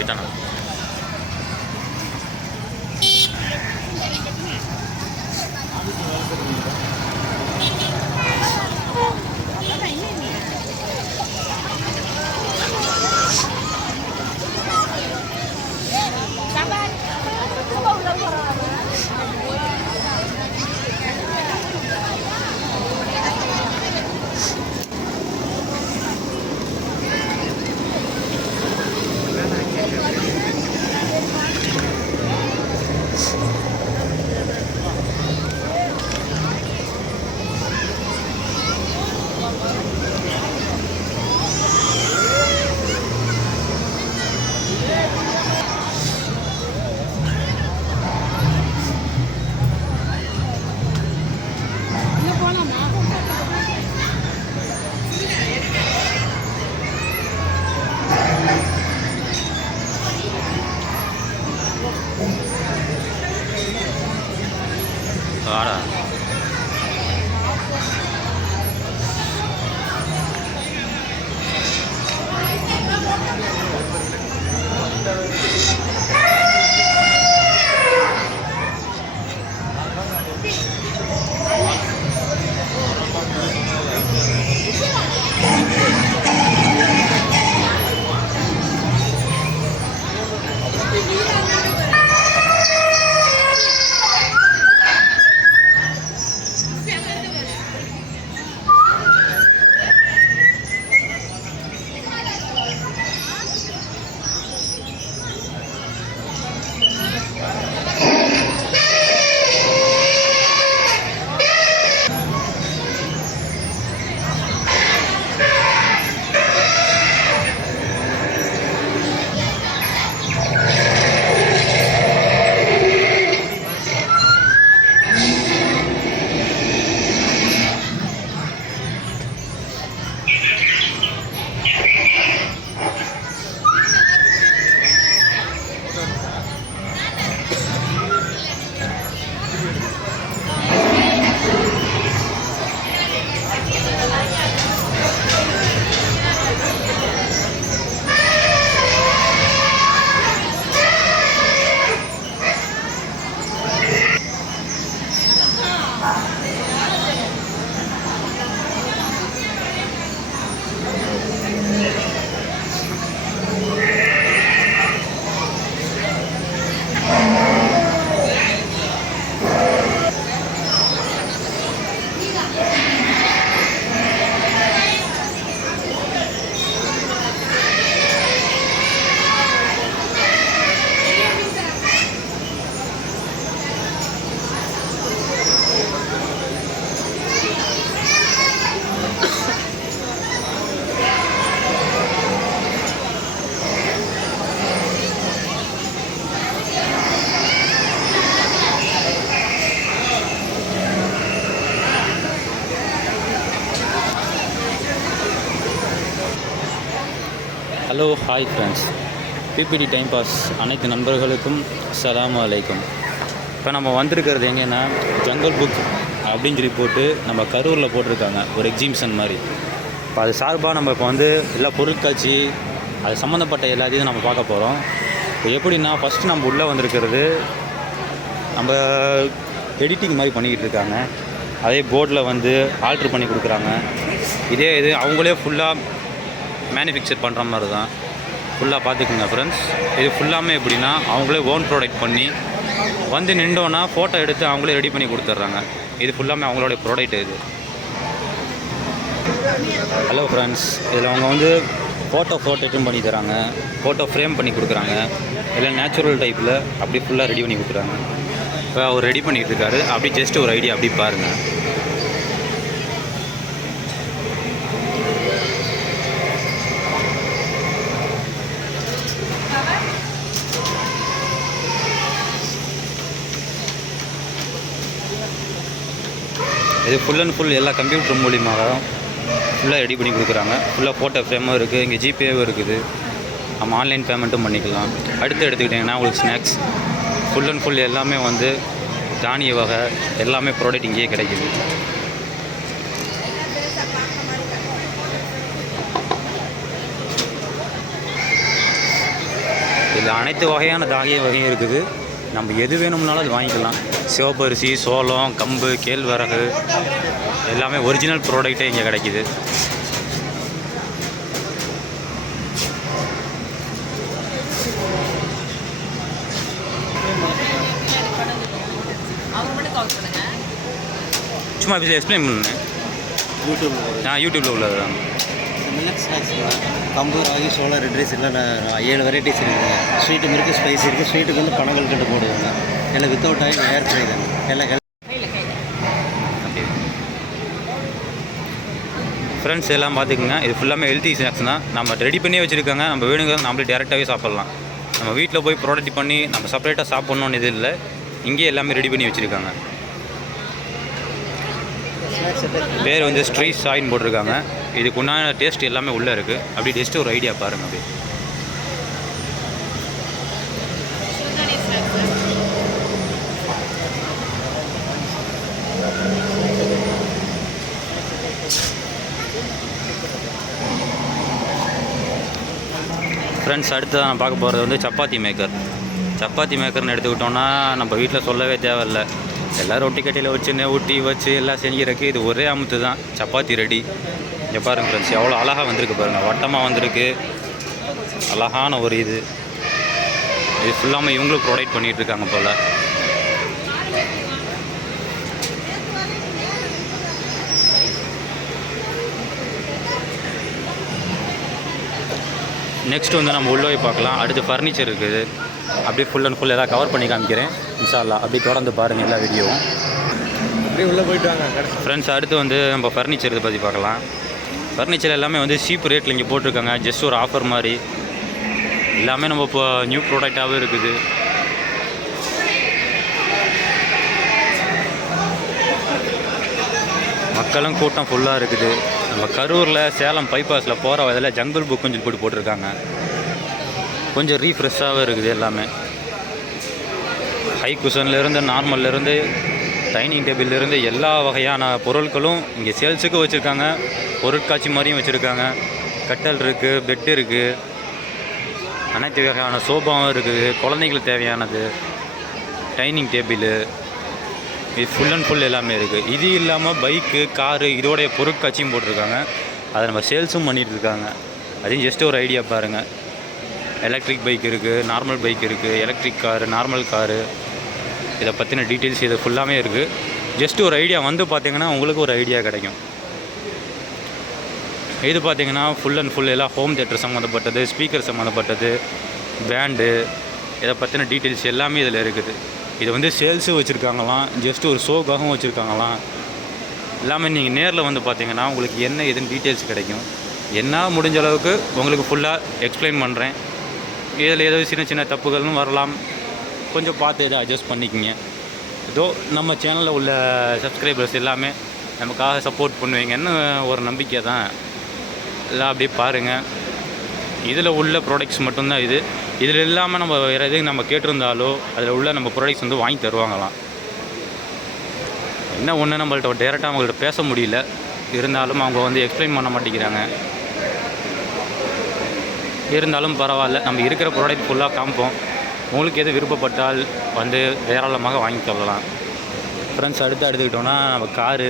போயிட்டானா? வாடா. Hello hi friends, BBT time pass அனைத்து நண்பர்களுக்கும் அஸ்ஸலாமு அலைக்கும். இப்போ நம்ம வந்திருக்கிறது எங்கேன்னா ஜங்கல் புக் அப்படின்னு சொல்லி போட்டு நம்ம கரூரில் போட்டிருக்காங்க ஒரு எக்ஸிபிஷன் மாதிரி. இப்போ அது சார்பாக நம்ம இப்போ வந்து எல்லா பொருட்காட்சி அது சம்மந்தப்பட்ட எல்லாத்தையும் நம்ம பார்க்க போகிறோம். இப்போ எப்படின்னா ஃபஸ்ட்டு நம்ம உள்ளே வந்திருக்கிறது நம்ம எடிட்டிங் மாதிரி பண்ணிக்கிட்டு இருக்காங்க. அதே போர்டில் வந்து ஆல்ட்ரு பண்ணி கொடுக்குறாங்க. இதே இது அவங்களே ஃபுல்லாக மேனுஃபேக்சர் பண்ணுற மாதிரி தான். ஃபுல்லாக பார்த்துக்குங்க ஃப்ரெண்ட்ஸ். இது ஃபுல்லாமே எப்படின்னா அவங்களே ஓன் ப்ராடக்ட் பண்ணி வந்து நின்றோன்னா ஃபோட்டோ எடுத்து அவங்களே ரெடி பண்ணி கொடுத்துட்றாங்க. இது ஃபுல்லாமே அவங்களோட ப்ராடக்ட் இது. ஹலோ ஃப்ரெண்ட்ஸ், இதில் அவங்க வந்து ஃபோட்டோ ரிட்டன் பண்ணி தராங்க, ஃபோட்டோ ஃப்ரேம் பண்ணி கொடுக்குறாங்க, இல்லை நேச்சுரல் டைப்பில் அப்படி ஃபுல்லாக ரெடி பண்ணி கொடுக்குறாங்க. இப்போ அவர் ரெடி பண்ணிகிட்டு இருக்காரு. அப்படி ஜஸ்ட் ஒரு ஐடியா அப்படி பாருங்கள். இது ஃபுல் அண்ட் ஃபுல் எல்லா கம்ப்யூட்டர் மூலியமாக ஃபுல்லாக ரெடி பண்ணி கொடுக்குறாங்க. ஃபுல்லாக ஃபோட்டோ ஃப்ரேமும் இருக்குது, இங்கே ஜிபேவும் இருக்குது, நம்ம ஆன்லைன் பேமெண்ட்டும் பண்ணிக்கலாம். அடுத்து எடுத்துக்கிட்டிங்கன்னா உங்களுக்கு ஸ்நாக்ஸ் ஃபுல் அண்ட் ஃபுல் எல்லாமே வந்து தானிய வகை எல்லாமே ப்ராடக்ட் இங்கேயே கிடைக்குது. இதில் அனைத்து வகையான தானிய வகையும் இருக்குது. நம்ம எது வேணும்னாலும் அது வாங்கிக்கலாம். சிவப்பரிசி, சோளம், கம்பு, கேழ்வரகு எல்லாமே ஒரிஜினல் ப்ராடக்டே இங்கே கிடைக்கிது. சும்மா எக்ஸ்பிளைன் பண்ணுங்க. யூடியூப்பில் உள்ளது தான். மில்லட் ஸ்நாக்ஸ் கம்பு, ராகி, சோளம், ரெட் ரைஸ் எல்லாம் 7 வெரைட்டிஸ் இருக்குதுங்க. ஸ்வீட்டும் இருக்குது, ஸ்பைஸ் இருக்குது. ஸ்வீட்டுக்கு வந்து பனங்கள் கண்டு போடுவாங்க. எல்லாம் வித்தவுட் ஆயில் ஏர் ஃப்ரை தான். எல்லாம் ஃப்ரெண்ட்ஸ் எல்லாம் பார்த்துக்குங்க. இது ஃபுல்லாமே ஹெல்த்தி ஸ்நாக்ஸ் தான். நம்ம ரெடி பண்ணி வச்சுருக்காங்க. நம்ம வேணுங்கிறது நம்மளே டேரெக்டாகவே சாப்பிட்லாம். நம்ம வீட்டில் போய் ப்ராடக்ட் பண்ணி நம்ம செப்பரேட்டாக சாப்பிட்ணுன்னு இது இல்லை. இங்கேயே எல்லாமே ரெடி பண்ணி வச்சுருக்காங்க. பேர் வந்து ஸ்ட்ரீட் சாயின்னு போட்டிருக்காங்க. இதுக்கு உண்டான டேஸ்ட் எல்லாமே உள்ளே இருக்குது. அப்படி டெஸ்ட்டு ஒரு ஐடியா பாருங்கள். அப்படி ஃப்ரெண்ட்ஸ் அடுத்து நான் பார்க்க போகிறது வந்து சப்பாத்தி மேக்கர். சப்பாத்தி மேக்கர்னு எடுத்துக்கிட்டோன்னா நம்ம வீட்டில் சொல்லவே தேவையில்லை. எல்லோரும் ரொட்டி கட்டியில் வச்சுன்னு ஊட்டி வச்சு எல்லாம் செஞ்சுறக்கு இது ஒரே அமுத்து தான். சப்பாத்தி ரெடி. இங்கே பாருங்கள் ஃப்ரெண்ட்ஸ், எவ்வளோ அழகாக வந்திருக்கு பாருங்கள். வட்டமாக வந்திருக்கு. அழகான ஒரு இது ஃபுல்லாமல் இவங்களும் ப்ரொவைட் பண்ணிகிட்ருக்காங்க போல். நெக்ஸ்ட் வந்து நம்ம உள்ளே போய் பார்க்கலாம். அடுத்து ஃபர்னிச்சர் இருக்குது. அப்படியே ஃபுல் அண்ட் ஃபுல் எதாவது கவர் பண்ணி காமிக்கிறேன் இன்ஷா அல்லாஹ். அப்படியே தொடர்ந்து பாருங்கள் எல்லா வீடியோவும். அப்படியே உள்ளே போய்ட்டு வாங்க ஃப்ரெண்ட்ஸ். அடுத்து வந்து நம்ம ஃபர்னிச்சர் இதை பற்றி பார்க்கலாம். ஃபர்னிச்சர் எல்லாமே வந்து சீப் ரேட்டில் இங்கே போட்டிருக்காங்க. ஜஸ்ட் ஒரு ஆஃபர் மாதிரி எல்லாமே நம்ம இப்போ நியூ ப்ராடக்டாகவே இருக்குது. மக்களும் கூட்டம் ஃபுல்லாக இருக்குது. நம்ம கரூரில் சேலம் பைபாஸில் போகிற வயதில் ஜங்கிள் புக் கொஞ்சம் போட்டிருக்காங்க. கொஞ்சம் ரீஃப்ரெஷ்ஷாகவே இருக்குது. எல்லாமே ஹை குஷன்லேருந்து நார்மல்லேருந்து டைனிங் டேபிள்லேருந்து எல்லா வகையான பொருட்களும் இங்கே சேல்ஸுக்கு வச்சுருக்காங்க. பொருட்காட்சி மாதிரியும் வச்சுருக்காங்க. கட்டல் இருக்குது, பெட்டு இருக்குது, அனைத்து வகையான சோபாவும் இருக்குது. குழந்தைங்களுக்கு தேவையானது டைனிங் டேபிள் இது ஃபுல் அண்ட் ஃபுல் எல்லாமே இருக்குது. இது இல்லாமல் பைக்கு, காரு இதோடைய பொருட்காட்சியும் போட்டிருக்காங்க. அதை நம்ம சேல்ஸும் பண்ணிகிட்ருக்காங்க. அதையும் ஜஸ்ட்டு ஒரு ஐடியா பாருங்கள். எலக்ட்ரிக் பைக் இருக்குது, நார்மல் பைக் இருக்குது, எலக்ட்ரிக் காரு, நார்மல் காரு, இதை பற்றின டீட்டெயில்ஸ் இது ஃபுல்லாமே இருக்குது. ஜஸ்ட்டு ஒரு ஐடியா வந்து பார்த்திங்கன்னா உங்களுக்கு ஒரு ஐடியா கிடைக்கும். இது பார்த்திங்கன்னா ஃபுல் அண்ட் ஃபுல் எல்லாம் ஹோம் தியேட்டர் சம்மந்தப்பட்டது, ஸ்பீக்கர் சம்மந்தப்பட்டது, பேண்டு இதை பற்றின டீட்டெயில்ஸ் எல்லாமே இதில் இருக்குது. இது வந்து சேல்ஸும் வச்சுருக்காங்களாம், ஜஸ்ட்டு ஒரு ஷோக்காகவும் வச்சுருக்காங்களாம். எல்லாமே நீங்கள் நேரில் வந்து பார்த்திங்கன்னா உங்களுக்கு என்ன எதுன்னு டீட்டெயில்ஸ் கிடைக்கும். என்ன முடிஞ்ச அளவுக்கு உங்களுக்கு ஃபுல்லாக எக்ஸ்பிளைன் பண்ணுறேன். இதில் ஏதோ சின்ன சின்ன தப்புகளும் வரலாம். கொஞ்சம் பார்த்து எதை அட்ஜஸ்ட் பண்ணிக்கோங்க. ஏதோ நம்ம சேனலில் உள்ள சப்ஸ்கிரைபர்ஸ் எல்லாமே நமக்காக சப்போர்ட் பண்ணுவீங்கன்னு ஒரு நம்பிக்கை தான். எல்லாம் அப்படியே பாருங்கள். இதில் உள்ள ப்ராடக்ட்ஸ் மட்டும்தான் இது. இதில் இல்லாமல் நம்ம வேறு எதுவும் நம்ம கேட்டிருந்தாலோ அதில் உள்ள நம்ம ப்ராடக்ட்ஸ் வந்து வாங்கி தருவாங்களாம். என்ன ஒன்று நம்மள்ட்ட டேரெக்டாக அவங்கள்ட்ட பேச முடியல. இருந்தாலும் அவங்க வந்து எக்ஸ்பிளைன் பண்ண மாட்டேங்கிறாங்க. இருந்தாலும் பரவாயில்ல, நம்ம இருக்கிற ப்ராடக்ட் ஃபுல்லாக காமிப்போம். உங்களுக்கு எது விருப்பப்பட்டால் வந்து தாராளமாக வாங்கி கொள்ளலாம். ஃப்ரெண்ட்ஸ் அடுத்து எடுத்துக்கிட்டோன்னா நம்ம காரு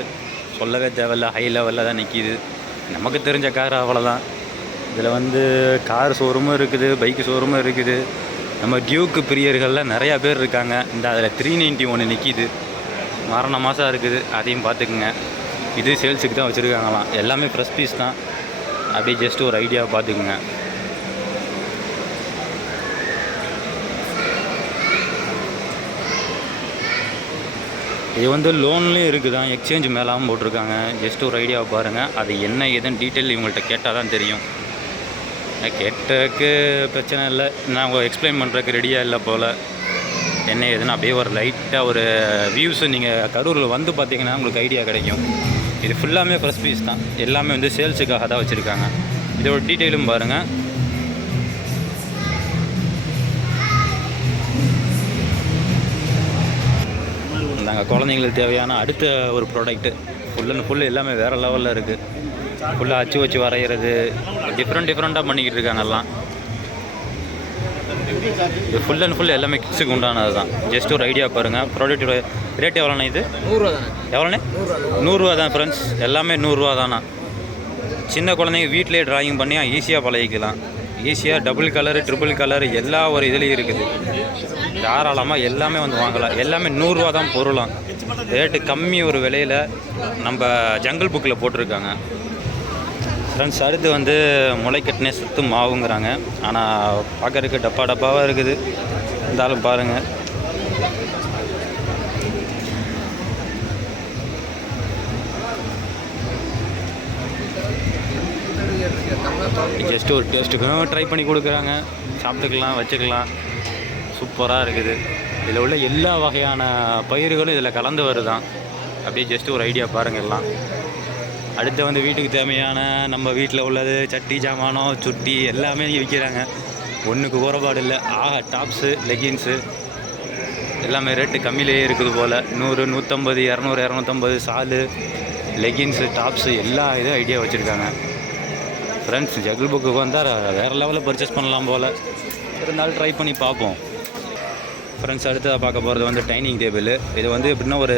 சொல்லவே தேவையில்ல. ஹை லெவலில் தான் நிற்கிது. நமக்கு தெரிஞ்ச கார் அவ்வளோதான். இதில் வந்து கார் ஷோரூமும் இருக்குது, பைக்கு ஷோரூமும் இருக்குது. நம்ம டியூக்கு பிரியர்களில் நிறையா பேர் இருக்காங்க. இந்த அதில் 391 நிற்கிது. மரண மாதம் இருக்குது. அதையும் பார்த்துக்குங்க. இது சேல்ஸுக்கு தான் வச்சுருக்காங்களாம். எல்லாமே ஃப்ரெஷ் பீஸ் தான். அப்படியே ஜஸ்ட்டு ஒரு ஐடியாவை பார்த்துக்குங்க. இது வந்து லோன்லேயும் இருக்குது தான். எக்ஸ்சேஞ்ச் மேலாகவும் போட்டிருக்காங்க. ஜஸ்ட் ஒரு ஐடியாவை பாருங்கள். அது என்ன ஏதுன்னு டீட்டெயில் இவங்கள்ட்ட கேட்டால் தான் தெரியும். கேட்டதுக்கு பிரச்சனை இல்லை. நான் அவங்க எக்ஸ்பிளைன் பண்ணுறதுக்கு ரெடியாக இல்லை போல். என்ன ஏதுன்னு அப்படியே ஒரு லைட்டாக ஒரு வியூஸு நீங்கள் கரூரில் வந்து பார்த்தீங்கன்னா உங்களுக்கு ஐடியா கிடைக்கும். இது ஃபுல்லாமே ஃப்ரெஷ் பீஸ் தான். எல்லாமே வந்து சேல்ஸுக்காக தான் வச்சுருக்காங்க. இதோட டீட்டெயிலும் பாருங்கள். நாங்கள் குழந்தைங்களுக்கு தேவையான அடுத்த ஒரு ப்ராடக்ட்டு ஃபுல் அண்ட் ஃபுல் எல்லாமே வேறு லெவலில் இருக்குது. ஃபுல்லாக அச்சு வச்சு வரைகிறது டிஃப்ரெண்ட்டாக பண்ணிக்கிட்டு இருக்காங்க எல்லாம். இது ஃபுல் அண்ட் ஃபுல் எல்லாமே கிட்ஸுக்கு உண்டானது தான். ஜஸ்ட் ஒரு ஐடியா பாருங்கள். ப்ராடக்ட்டோட ரேட் எவ்வளோண்ணா இது? 100 தானே. எவ்வளோண்ணே? 100 தான் ஃப்ரெண்ட்ஸ். எல்லாமே 100 தானா. சின்ன குழந்தைங்க வீட்டிலே ட்ராயிங் பண்ணி ஈஸியாக பழகிக்கலாம். ஈஸியாக டபுள் கலரு ட்ரிபிள் கலரு எல்லா ஒரு இதுலேயும் இருக்குது. தாராளமாக எல்லாமே வந்து வாங்கலாம். எல்லாமே 100 தான் பொருளாம். ரேட்டு கம்மி ஒரு விலையில் நம்ம ஜங்கிள் புக்கில் போட்டிருக்காங்க ஃப்ரெண்ட்ஸ். அடுத்து வந்து முளைக்கட்டினே சுத்து மாவுங்கிறாங்க. ஆனால் பார்க்கறதுக்கு டப்பா டப்பாவாக இருக்குது. இருந்தாலும் பாருங்கள். ஜஸ்ட்டு ஒரு டேஸ்ட்டுக்கும் ட்ரை பண்ணி கொடுக்குறாங்க. சாப்பிட்டுக்கலாம், வச்சுக்கலாம். சூப்பராக இருக்குது. இதில் உள்ள எல்லா வகையான பயிர்களும் இதில் கலந்து வருதான். அப்படியே ஜஸ்ட்டு ஒரு ஐடியா பாருங்கள் எல்லாம். அடுத்து வந்து வீட்டுக்கு தேவையான நம்ம வீட்டில் உள்ளது சட்டி ஜாமானம் சுட்டி எல்லாமே இங்கே விற்கிறாங்க. ஒன்றுக்கு குறைபாடு இல்லை. டாப்ஸு லெகின்ஸு எல்லாமே ரேட்டு கம்மியிலேயே இருக்குது போல். 100, 150, 200, 250 சாலு லெகின்ஸு டாப்ஸு எல்லா இதுவும் ஐடியா வச்சுருக்காங்க ஃப்ரெண்ட்ஸ். ஜங்கிள் புக்கு வந்தால் வேறு லெவலில் பர்ச்சேஸ் பண்ணலாம் போல். இருந்தாலும் ட்ரை பண்ணி பார்ப்போம் ஃப்ரெண்ட்ஸ். அடுத்ததாக பார்க்க போகிறது வந்து டைனிங் டேபிள். இது வந்து எப்படின்னா ஒரு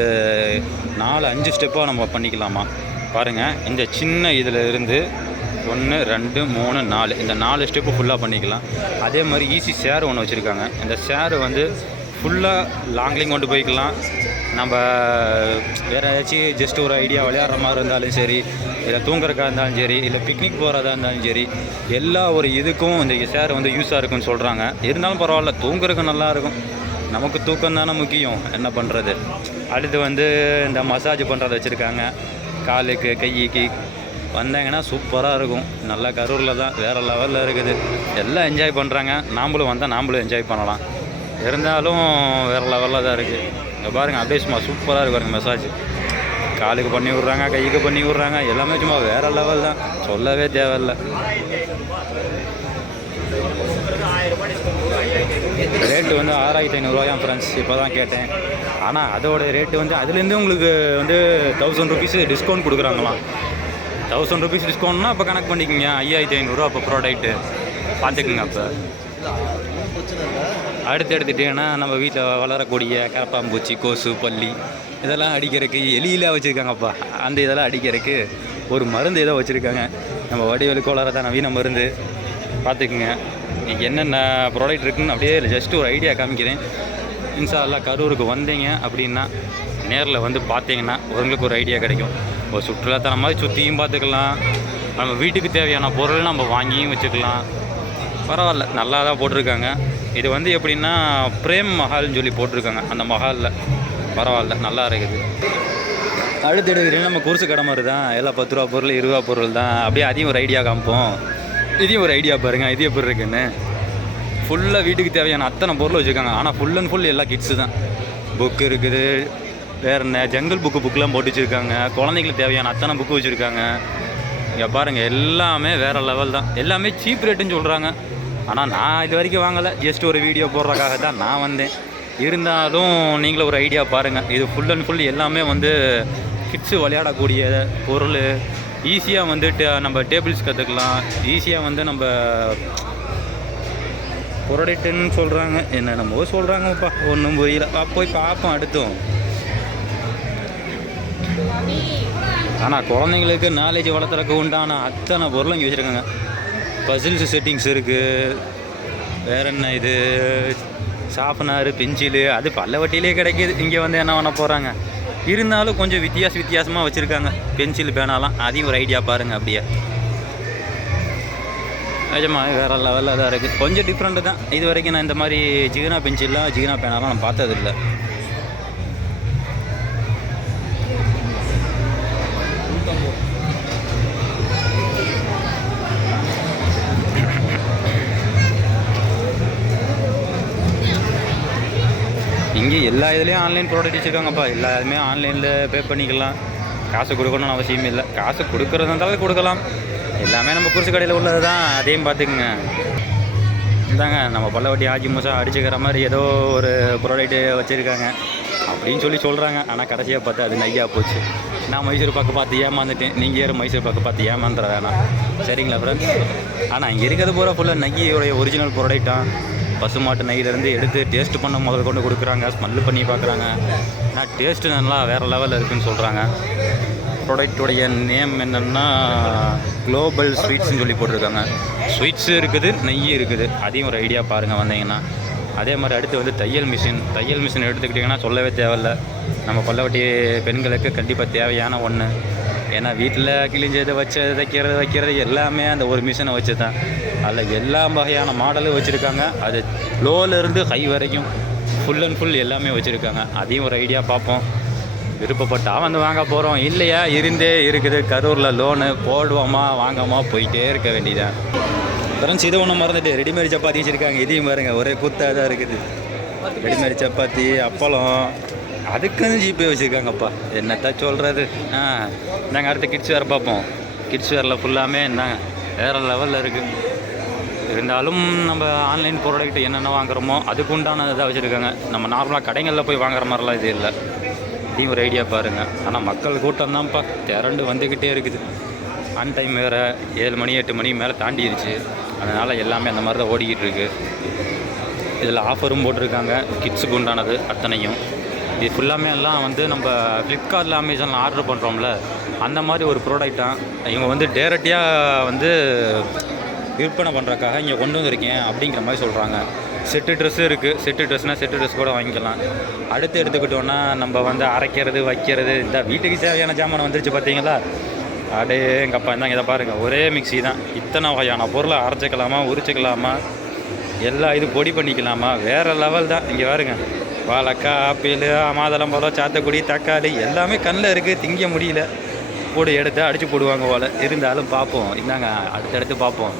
4-5 ஸ்டெப்பாக நம்ம பண்ணிக்கலாமா பாருங்கள். இந்த சின்ன இதில் இருந்து 1, 2, 3, 4 இந்த 4 ஸ்டெப்பு ஃபுல்லாக பண்ணிக்கலாம். அதே மாதிரி ஈஸி சேர் ஒன்று வச்சுருக்காங்க. இந்த சேரு வந்து ஃபுல்லாக லாங்லிங் கொண்டு போய்க்கலாம். நம்ம வேறு ஏதாச்சும் ஜஸ்ட் ஒரு ஐடியா விளையாடுற மாதிரி இருந்தாலும் சரி, இல்லை தூங்குறக்கா இருந்தாலும் சரி, இல்லை பிக்னிக் போகிறதா இருந்தாலும் சரி, எல்லா ஒரு இதுக்கும் இந்த சேர் வந்து யூஸாக இருக்குன்னு சொல்கிறாங்க. இருந்தாலும் பரவாயில்ல, தூங்குறதுக்கு நல்லாயிருக்கும். நமக்கு தூக்கம் தானே முக்கியம், என்ன பண்ணுறது. அடுத்து வந்து இந்த மசாஜ் பண்ணுறத வச்சுருக்காங்க. காலுக்கு கைக்கு வந்தாங்கன்னா சூப்பராக இருக்கும். நல்லா கரூரில் தான் வேறு லெவலில் இருக்குது. எல்லாம் என்ஜாய் பண்ணுறாங்க. நாம்ளும் வந்தால் நாம்ளும் என்ஜாய் பண்ணலாம். இருந்தாலும் வேறு லெவலில் தான் இருக்குது. இங்கே பாருங்கள், அப்படியே சும்மா சூப்பராக இருக்கு பாருங்கள். மசாஜ் காலுக்கு பண்ணி விட்றாங்க, கைக்கு பண்ணி விட்றாங்க. எல்லாமே சும்மா வேறு லெவல் தான், சொல்லவே தேவையில்லை. ரேட்டு வந்து 6500 ஃப்ரெண்ட்ஸ். இப்போ தான் கேட்டேன். ஆனால் அதோட ரேட்டு வந்து அதுலேருந்து உங்களுக்கு வந்து 1000 ருபீஸ் டிஸ்கவுண்ட் கொடுக்குறாங்களாம். 1000 ருபீஸ் டிஸ்கவுண்ட்னா அப்போ கணக்கு பண்ணிக்கோங்க. 5500 அப்போ ப்ராடக்ட்டு பார்த்துக்குங்க. அப்போ அடுத்து எடுத்துகிட்டிங்கன்னா நம்ம வீட்டில் வளரக்கூடிய கரப்பாம்பூச்சி, கொசு, பல்லி இதெல்லாம் அடிக்கிறதுக்கு எலியெல்லாம் வச்சுருக்காங்கப்பா. அந்த இதெல்லாம் அடிக்கிறதுக்கு ஒரு மருந்து ஏதோ வச்சுருக்காங்க. நம்ம வடிவேலு கோளாறு தான் நவீன மருந்து. பார்த்துக்குங்க. என்னென்ன ப்ராடக்ட் இருக்குதுன்னு அப்படியே ஜஸ்ட்டு ஒரு ஐடியா காமிக்கிறேன். இன்ஷா அல்லாஹ் கரூருக்கு வந்தீங்க அப்படின்னா நேரில் வந்து பார்த்தீங்கன்னா உங்களுக்கு ஒரு ஐடியா கிடைக்கும். ஒரு சுற்றுலாத்தனம் மாதிரி சுற்றியும் பார்த்துக்கலாம். நம்ம வீட்டுக்கு தேவையான பொருள் நம்ம வாங்கியும் வச்சுக்கலாம். பரவாயில்ல, நல்லா தான் போட்டிருக்காங்க. இது வந்து எப்படின்னா பிரேம் மஹால்னு சொல்லி போட்டிருக்காங்க. அந்த மஹாலில் பரவாயில்ல, நல்லா இருக்குது. அடுத்து எடுக்கிறீங்கன்னா நம்ம குருசு கடை மாதிரி தான். எல்லாம் 10 ரூபா பொருள், 20 ரூபா பொருள் தான். அப்படியே அதையும் ஒரு ஐடியா காமிப்போம். இதையும் ஒரு ஐடியா பாருங்கள், இது எப்படி இருக்குன்னு. ஃபுல்லாக வீட்டுக்கு தேவையான அத்தனை பொருள் வச்சுருக்காங்க. ஆனால் ஃபுல் அண்ட் ஃபுல் எல்லா கிட்ஸு தான். புக்கு இருக்குது, வேறு என்ன ஜங்கிள் புக்கெலாம் போட்டு வச்சுருக்காங்க. குழந்தைங்களுக்கு தேவையான அத்தனை புக்கு வச்சுருக்காங்க. இங்கே பாருங்கள், எல்லாமே வேறு லெவல் தான். எல்லாமே சீப் ரேட்டுன்னு சொல்கிறாங்க. ஆனால் நான் இது வரைக்கும் வாங்கலை. ஜஸ்ட் ஒரு வீடியோ போடுறதுக்காக தான் நான் வந்தேன். இருந்தாலும் நீங்களும் ஒரு ஐடியா பாருங்கள். இது ஃபுல் அண்ட் ஃபுல் எல்லாமே வந்து கிட்ஸு விளையாடக்கூடிய பொருள். ஈஸியாக வந்து நம்ம டேபிள்ஸ் கற்றுக்கலாம். ஈஸியாக வந்து நம்ம ப்ராடக்ட்டுன்னு சொல்கிறாங்க. என்னென்னமோ சொல்கிறாங்கப்பா, ஒன்றும் புரியல. போய் பார்ப்போம் அடுத்தும். ஆனால் குழந்தைங்களுக்கு நாலேஜ் வளர்த்துறதுக்கு உண்டான அத்தனை பொருளும் இங்கே வச்சுருக்காங்க. பசில்ஸ் செட்டிங்ஸ் இருக்குது. வேறு என்ன இது ஷார்ப்னர், பென்சிலு அது பல்ல வட்டியிலே கிடைக்கிது. இங்கே வந்து என்ன பண்ண போகிறாங்க. இருந்தாலும் கொஞ்சம் வித்தியாசமாக வச்சுருக்காங்க. பென்சில் பேனாலாம் அதையும் ஒரு ஐடியா பாருங்கள். அப்படியே நிஜமாக வேறு லெவலில் தான் இருக்குது. கொஞ்சம் டிஃப்ரெண்ட்டு தான். இது வரைக்கும் நான் இந்த மாதிரி ஜிகினா பென்சில்லாம் ஜிகினா பேனாலாம் நான் பார்த்ததில்லை. இங்கே எல்லா இதுலேயும் ஆன்லைன் ப்ராடக்ட் வச்சுருக்காங்கப்பா. எல்லாருமே ஆன்லைனில் பே பண்ணிக்கலாம். காசு கொடுக்கணும்னு அவசியம் இல்லை. காசு கொடுக்குறது இருந்தாலும் கொடுக்கலாம். எல்லாமே நம்ம குருசு கடையில் உள்ளது தான். அதையும் பார்த்துக்குங்க. இந்தாங்க நம்ம பல்லவட்டி ஆஜி மூசா அடிச்சுக்கிற மாதிரி ஏதோ ஒரு ப்ராடக்ட்டு வச்சுருக்காங்க அப்படின்னு சொல்கிறாங்க. ஆனால் கடைசியாக பார்த்து அது நையாக போச்சு. நான் மைசூர் பாக்கு பார்த்து ஏமாந்துட்டேன். நீங்கள் யாரும் மைசூர் பாக்கு பார்த்து ஏமாந்துற வேணாம், சரிங்களா ஃப்ரெண்ட்ஸ்? ஆனால் இங்கே இருக்கிறது பூரா ஃபுல்லாக நையோடைய ஒரிஜினல் ப்ராடக்டாக பசுமாட்டு நெய்யிலேருந்து எடுத்து டேஸ்ட் பண்ண முதல் கொண்டு கொடுக்குறாங்க, ஸ்மெல்லு பண்ணி பார்க்குறாங்க. ஏன்னா டேஸ்ட்டு நல்லா வேறு லெவலில் இருக்குதுன்னு சொல்கிறாங்க. ப்ராடக்டுடைய நேம் என்னென்னா குளோபல் ஸ்வீட்ஸ்னு சொல்லி போட்டிருக்காங்க. ஸ்வீட்ஸு இருக்குது, நெய் இருக்குது. அதையும் ஒரு ஐடியா பாருங்கள் வந்தீங்கன்னா. அதே மாதிரி அடுத்து வந்து தையல் மிஷின் எடுத்துக்கிட்டிங்கன்னா சொல்லவே தேவையில்ல. நம்ம பல்லவட்டி பெண்களுக்கு கண்டிப்பாக தேவையான ஒன்று. ஏன்னா வீட்டில் கிழிஞ்சது வைக்கிறது எல்லாமே அந்த ஒரு மிஷினை வச்சு தான். அதில் எல்லா வகையான மாடலும் வச்சுருக்காங்க. அது லோலேருந்து ஹை வரைக்கும் ஃபுல் அண்ட் ஃபுல் எல்லாமே வச்சுருக்காங்க. அதையும் ஒரு ஐடியா பார்ப்போம். விருப்பப்பட்டா வந்து வாங்க போகிறோம், இல்லையா இருந்தே இருக்குது. கரூரில் லோனு போடுவோமா வாங்காமா போயிட்டே இருக்க வேண்டியதான். ஃப்ரெண்ட்ஸ், இது ஒன்று மறந்துட்டு ரெடிமேட் சப்பாத்தி வச்சுருக்காங்க. இதையும் பாருங்கள், ஒரே குத்தாக தான் இருக்குது. ரெடிமேட் சப்பாத்தி, அப்பளம், அதுக்குன்னு ஜிபே வச்சுருக்காங்கப்பா. என்னத்தான் சொல்கிறது. நாங்கள் அடுத்த கிட்ஸ் வேறு பார்ப்போம். கிட்ஸ் வேரில் ஃபுல்லாமே என்னங்க வேறு லெவலில் இருக்குது. இருந்தாலும் நம்ம ஆன்லைன் ப்ராடக்ட் என்னென்ன வாங்குகிறோமோ அதுக்கு உண்டான இதாக வச்சுருக்காங்க. நம்ம நார்மலாக கடைகளில் போய் வாங்குற மாதிரிலாம் இது இல்லை. இதையும் ஒரு ஐடியா பாருங்கள். ஆனால் மக்கள் கூட்டம் தான்ப்பா திரண்டு வந்துக்கிட்டே இருக்குது. ஆன் டைம் வேறு 7 மணி 8 மணி மேலே தாண்டிடுச்சு. அதனால் எல்லாமே அந்த மாதிரி தான் ஓடிக்கிட்டு இருக்குது. இதில் ஆஃபரும் போட்டிருக்காங்க கிட்ஸுக்கு உண்டானது அத்தனையும். இது ஃபுல்லாமே எல்லாம் வந்து நம்ம ஃப்ளிப்கார்ட்டில் அமேசானில் ஆர்டர் பண்ணுறோம்ல, அந்த மாதிரி ஒரு ப்ராடக்டாக இவங்க வந்து டேரெக்டாக வந்து விற்பனை பண்ணுறக்காக இங்கே கொண்டு வந்திருக்கேன் அப்படிங்கிற மாதிரி சொல்கிறாங்க. செட்டு ட்ரெஸ்ஸு இருக்குது. செட்டு ட்ரெஸ் கூட வாங்கிக்கலாம். அடுத்து எடுத்துக்கிட்டோன்னா நம்ம வந்து அரைக்கிறது வைக்கிறது இந்த வீட்டுக்கு தேவையான ஜாமான் வந்துருச்சு பார்த்தீங்களா. அடே எங்கள் அப்பா இருந்தாங்க. இதை பாருங்கள், ஒரே மிக்ஸி தான். இத்தனை வகையான பொருளை அரைச்சிக்கலாமா, உரிச்சிக்கலாமா, எல்லா இது பொடி பண்ணிக்கலாமா, வேறு லெவல் தான். இங்கே பாருங்க, வாழைக்காய், ஆப்பிள், மாதுளம்பழம், சாத்துக்குடி, தக்காளி எல்லாமே கண்ணில் இருக்குது. திங்க முடியல. போடு எடுத்து அடித்து போடுவாங்க போல். இருந்தாலும் பார்ப்போம். இந்தாங்க அடுத்தடுத்து பார்ப்போம்.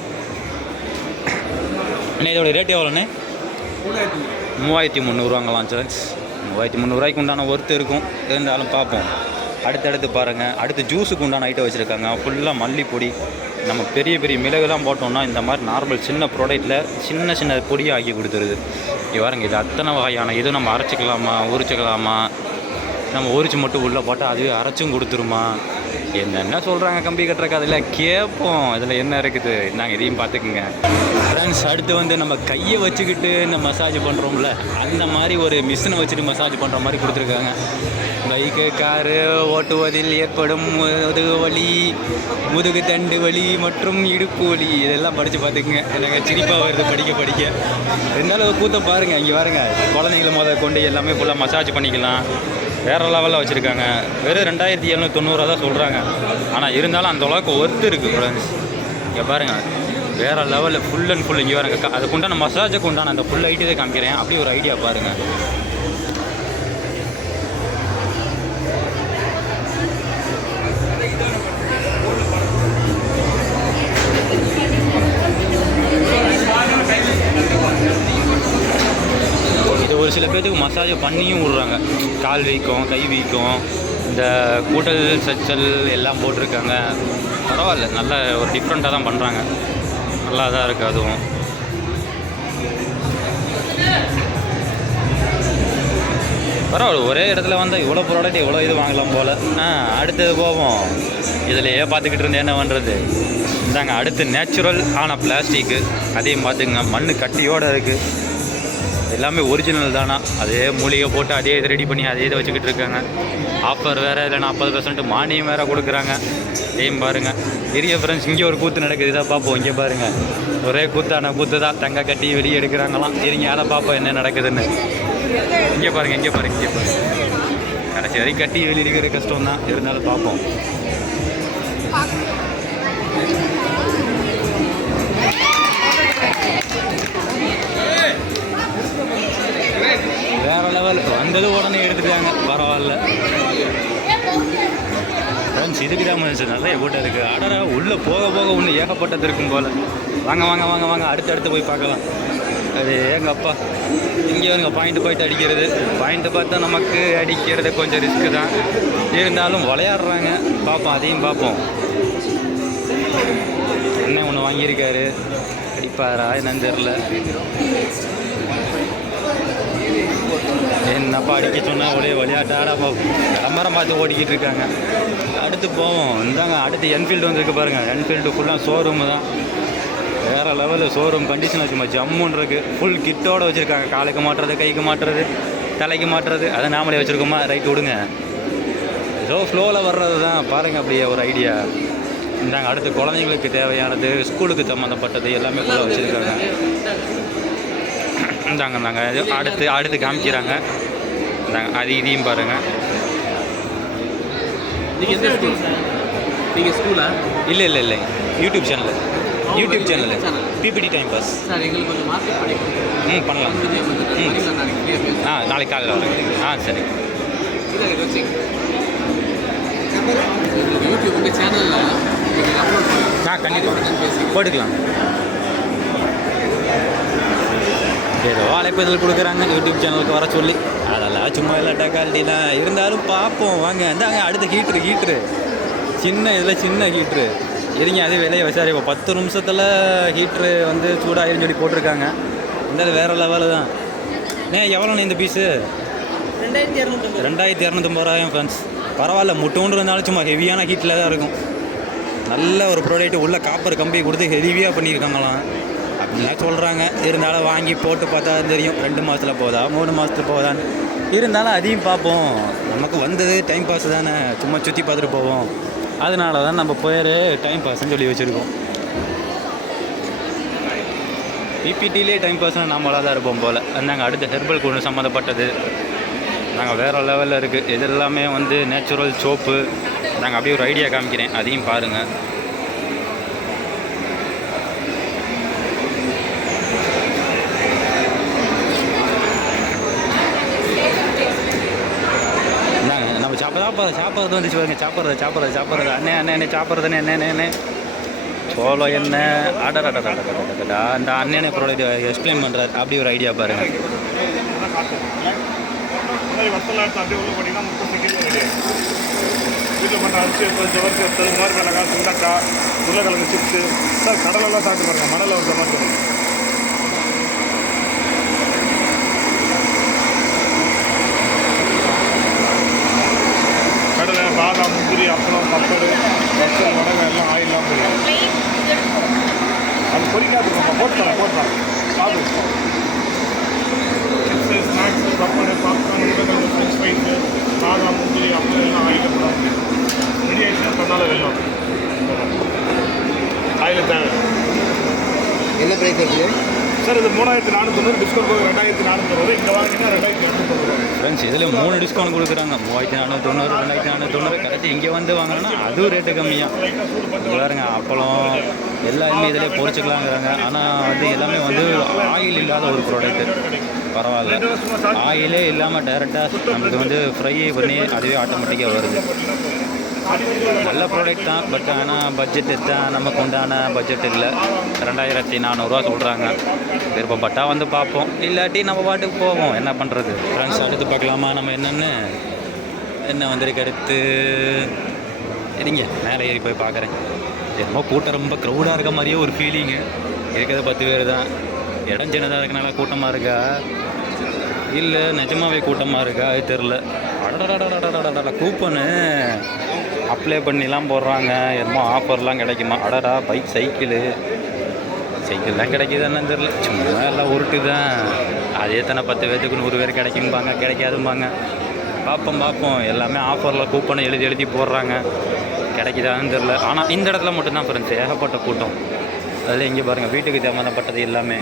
அண்ணே இதோட ரேட் எவ்வளோண்ணே? 3300 சார்ஜ். 3300 உண்டான ஒர்த்து இருக்கும். இருந்தாலும் பார்ப்போம். அடுத்தடுத்து பாருங்கள். அடுத்து ஜூஸுக்கு உண்டான ஐட்டம் வச்சுருக்காங்க. ஃபுல்லாக மல்லிப்பொடி. நம்ம பெரிய பெரிய மிளகுலாம் போட்டோம்னா இந்த மாதிரி நார்மல் சின்ன ப்ராடக்ட்டில் சின்ன பொடியாக ஆக்கி கொடுத்துருது. இது பாருங்க, இது அத்தனை வகையான இது நம்ம அரைச்சிக்கலாமா, உரிச்சிக்கலாமா, நம்ம உரிச்சு மட்டும் உள்ளே போட்டால் அதுவே அரைச்சும் கொடுத்துருமா, என்னென்ன சொல்கிறாங்க கம்பி கட்டுறக்கு. அதில் கேட்போம் இதில் என்ன இருக்குது. நாங்கள் இதையும் பார்த்துக்குங்க ஃப்ரெண்ட்ஸ். அடுத்து வந்து நம்ம கையை வச்சுக்கிட்டு இந்த மசாஜ் பண்ணுறோம்ல, அந்த மாதிரி ஒரு மிஷினை வச்சுட்டு மசாஜ் பண்ணுற மாதிரி கொடுத்துருக்காங்க. பைக்கு காரு ஓட்டுவதில் ஏற்படும் முதுகு வலி, முதுகு தண்டு வலி மற்றும் இடுப்பு வலி இதெல்லாம் படித்து பார்த்துக்குங்க. எனக்கு சிரிப்பாக வருது படிக்க. இருந்தாலும் கூத்த பாருங்கள். இங்கே பாருங்கள், குழந்தைங்களை கொண்டு எல்லாமே ஃபுல்லாக மசாஜ் பண்ணிக்கலாம். வேறு லெவலில் வச்சுருக்காங்க. வெறும் 2790 தான் சொல்கிறாங்க. ஆனால் இருந்தாலும் அந்த அளவுக்கு ஒர்த்து இருக்குது ஃப்ரெண்ட்ஸ். இங்கே பாருங்கள், வேறு லெவலில் ஃபுல் அண்ட் ஃபுல். இங்கே பாருங்கள், அதுக்கு உண்டான மசாஜுக்கு உண்டான அந்த ஃபுல் ஐடியை காமிக்கிறேன். அப்படி ஒரு ஐடியா பாருங்கள். ஒரு சில பேர்த்துக்கு மசாஜ் பண்ணியும் விட்றாங்க. கால் வீக்கம், கை வீக்கம், இந்த கூட்டல் சச்சல் எல்லாம் போட்டிருக்காங்க. பரவாயில்ல, நல்ல ஒரு டிஃப்ரெண்ட்டாக தான் பண்ணுறாங்க. நல்லா தான் இருக்குது. அதுவும் பரவாயில்ல. ஒரே இடத்துல வந்தால் இவ்வளோ ப்ராடக்ட் இவ்வளோ இது வாங்கலாம் போல். அடுத்தது போவோம். இதிலையே பார்த்துக்கிட்டு இருந்து என்ன பண்ணுறது. இந்தாங்க அடுத்து நேச்சுரல் ஆன பிளாஸ்டிக்கு. அதையும் பார்த்துக்குங்க, மண் கட்டியோடு இருக்குது. எல்லாமே ஒரிஜினல் தானா, அதே மூலிகை போட்டு அதே இது ரெடி பண்ணி அதே இதை வச்சுக்கிட்டு இருக்காங்க. ஆஃபர் வேறு இல்லை, 40% மானியம் வேறு கொடுக்குறாங்க. இதையும் பாருங்கள். பெரிய ஃப்ரெண்ட்ஸ், இங்கே ஒரு கூத்து நடக்குது. இதை பார்ப்போம். இங்கே பாருங்கள், ஒரே கூத்தான கூத்து தான். தங்க கட்டி வெளியே எடுக்கிறாங்களாம். இருங்க அதை பார்ப்போம் என்ன நடக்குதுன்னு. இங்கே பாருங்கள். கடைசி வரை கட்டி வெளியே எடுக்கிற கஷ்டம் தான். இருந்தாலும் பார்ப்போம். வேறு லெவல் வந்தது உடனே எடுத்துட்டாங்க. பரவாயில்ல ஃப்ரெண்ட்ஸ். இதுக்கு தான் நிறைய கூட்டம் இருக்குது. அடரா உள்ளே போக ஒன்று ஏகப்பட்டது இருக்கும் போல். வாங்க அடுத்தடுத்து போய் பார்க்கலாம். அது எங்கப்பா இங்கே வருங்க. பாயிண்ட் அடிக்கிறது. பாயிண்ட்டு பார்த்தா நமக்கு அடிக்கிறது கொஞ்சம் ரிஸ்க்கு தான். இருந்தாலும் விளையாடுறாங்க. பார்ப்போம், அதையும் பார்ப்போம். அண்ணன் ஒன்று வாங்கியிருக்காரு. அடிப்பாரா என்னன்னு தெரில. என்னப்பா அடிக்க சொன்னால் ஒரே விளையாட்டாடாப்பா விளம்பரம் பார்த்து ஓடிக்கிட்டு இருக்காங்க. அடுத்து போவோம். இந்தாங்க அடுத்து என்ஃபீல்டு வந்துருக்கு பாருங்கள். என்ஃபீல்டு ஃபுல்லாக ஷோரூமு தான். வேறு லெவலில் ஷோரூம் கண்டிஷன் சும்மா ஜம்முன்னு இருக்குது. ஃபுல் கிட்டோடு வச்சுருக்காங்க. காலுக்கு மாட்டுறது, கைக்கு மாட்டுறது, தலைக்கு மாட்டுறது, அதை நாமளே வச்சுருக்கோமா? ரைட்டு விடுங்க. ஏதோ ஃப்ளோவில் வர்றது தான் பாருங்கள். அப்படியே ஒரு ஐடியா. இந்தாங்க அடுத்து குழந்தைங்களுக்கு தேவையானது, ஸ்கூலுக்கு சம்மந்தப்பட்டது எல்லாமே ஃபுல்லாக வச்சுருக்காங்க. இந்தாங்க அடுத்து காமிக்கிறாங்க. இந்தாங்க அது இதையும் பாருங்கள். நீங்கள் எந்த ஸ்கூல்? நீங்கள் ஸ்கூலா? இல்லை YouTube channel BBT time pass. Sir எங்களுக்கு கொஞ்சம் மார்க்கெட் பண்ணி கொடுங்க. பண்ணலாம். நாளைக்கு காலையில் வரேன். சரி. இதை வச்சு யூடியூப் உங்கள் சேனலில் அப்லோட் பண்ணுங்க. கண்டிப்பாக போட்டுக்கலாம். ஏதோ அழைப்புதல் கொடுக்குறாங்க யூடியூப் சேனலுக்கு வர சொல்லி. அதெல்லாம் சும்மா இல்லை டக்காலிட்டி தான். இருந்தாலும் பார்ப்போம் வாங்க. இந்தாங்க அடுத்த ஹீட்ரு சின்ன ஹீட்ரு இருங்க. அதே விலையை விசாரிப்போம். 10 நிமிஷத்தில் ஹீட்ரு வந்து சூடாகிருன்னு சொல்லி போட்டிருக்காங்க. இந்த வேறு லெவலு தான். எவ்வளோண்ணே இந்த பீஸு? 2250 ரூபாயும் ஃப்ரெண்ட்ஸ். பரவாயில்ல, முட்டோன்று இருந்தாலும் சும்மா ஹெவியான ஹீட்டில் தான் இருக்கும். நல்ல ஒரு ப்ராடக்ட். உள்ள காப்பர் கம்பி கொடுத்து ஹெவியாக பண்ணியிருக்காங்களாம் அப்படின்லாம் சொல்கிறாங்க. இருந்தாலும் வாங்கி போட்டு பார்த்தா தெரியும் 2 மாதத்தில் போதா 3 மாதத்துக்கு போதான்னு. இருந்தாலும் அதையும் பார்ப்போம். நமக்கு வந்தது டைம் பாஸ் தானே, சும்மா சுற்றி பார்த்துட்டு போவோம். அதனால தான் நம்ம போயிரு டைம் பாஸ்ன்னு சொல்லி வச்சுருக்கோம். பிபிடிலே டைம் பாஸ்னால் நம்மளாக தான் இருப்போம் போல். நாங்கள் அடுத்த ஹெர்பல் கொண்டு சம்மந்தப்பட்டது நாங்கள் வேறு லெவலில் இருக்குது. இது எல்லாமே வந்து நேச்சுரல் சோப்பு. நாங்கள் அப்படியே ஒரு ஐடியா காமிக்கிறேன், அதையும் பாருங்கள். நம்ம சாப்பிட்றது வந்துச்சு பாருங்க. சாப்பிட்றது அண்ணே சாப்பிட்றதுன்னு என்ன சோளம் என்ன அடடா அந்த அண்ணனே ப்ராடக்ட் எக்ஸ்பிளைன் பண்ணுறாரு. அப்படி ஒரு ஐடியா பாருங்கள். வீட்டில் பண்ணுற அரிசி ஜவரிசி எடுத்தது, மோர் மிளகாய், சுண்டக்காய், உருளைக்கிழங்கு சிப்ஸு சார் கடலெல்லாம் சாப்பிட்டு பாருங்கள். மணலில் வந்த மாதிரி கடலை, பாதாம், முந்திரி, அப்பளம், பப்படு, வத்தல், வடகை எல்லாம் ஆயிலாம் போயிடும். அது பொறிக்காது. போட்டுக்கலாம் சாப்பிடு. சிப்ஸு, ஸ்நாக்ஸு, பப்படு, பாப்கார்ன், உருளைக்கிழங்கு, ஃப்ரெஞ்ச் ஃப்ரைஸு, பாதாம், முந்திரி, அப்பளம் எல்லாம் ஆயில் போடாது. ரெடி ஆகிடுச்சுன்னா தன்னால வெள்ளம் ஆயில் தேவை. என்ன ப்ரைஸ் இருக்குது சார்? இது 3490, டிஸ்கவுண்ட் போக 2490. இங்கே வாங்கினா 2290. ஃப்ரெண்ட்ஸ் இதில் 3 டிஸ்கவுண்ட் கொடுக்குறாங்க. 3490, 2490. கரெக்டாக இங்கே வந்து வாங்கினா அதுவும் ரேட்டு கம்மியாக பாருங்க. அப்பளம் எல்லாருமே இதிலே பொறிச்சிக்கலாங்கிறாங்க. ஆனால் அது எல்லாமே வந்து ஆயில் இல்லாத ஒரு ப்ராடக்ட்டு. பரவாயில்ல, ஆயிலே இல்லாமல் டைரெக்டாக நம்மளுக்கு வந்து ஃப்ரை பண்ணி அதுவே ஆட்டோமேட்டிக்காக வருது. நல்ல ப்ராடக்ட் தான். பட் ஆனால் பட்ஜெட்டு தான் நமக்கு உண்டான பட்ஜெட் இல்லை. 2400 சொல்கிறாங்க. விருப்பப்பட்டால் வந்து பார்ப்போம், இல்லாட்டி நம்ம பாட்டுக்கு போவோம். என்ன பண்ணுறது ஃப்ரெண்ட்ஸ்? அடுத்து பார்க்கலாமா நம்ம என்ன வந்திருக்கு அடுத்து? சரிங்க, மேலே ஏறி போய் பார்க்குறேன். என்னமோ கூட்டம் ரொம்ப க்ரௌடாக இருக்க மாதிரியே ஒரு ஃபீலிங்கு. இருக்கிறது 10 பேர் தான். இடம் சின்னதாக இருக்கனால கூட்டமாக இருக்கா இல்லை நிஜமாவே கூட்டமாக இருக்கா அது தெரில. அடடா கூப்பனு அப்ளை பண்ணிலாம் போடுறாங்க. என்னமோ ஆஃபர்லாம் கிடைக்குமா? அடடா பைக் சைக்கிள்லாம் கிடைக்கிது என்னன்னு தெரில. சும்மா எல்லாம் உருட்டு தான். அதே தானே 10 பேர்த்துக்கு 100 பேர் கிடைக்கும்பாங்க, கிடைக்காதும்பாங்க. பார்ப்போம். எல்லாமே ஆஃபரில் கூப்பனை எழுதி போடுறாங்க. கிடைக்குதான்னு தெரில. ஆனால் இந்த இடத்துல மட்டும்தான் ஃப்ரெண்ட்ஸ் ஏகப்பட்ட கூட்டம். அதில் இங்கே பாருங்கள், வீட்டுக்கு சம்மந்தப்பட்டது எல்லாமே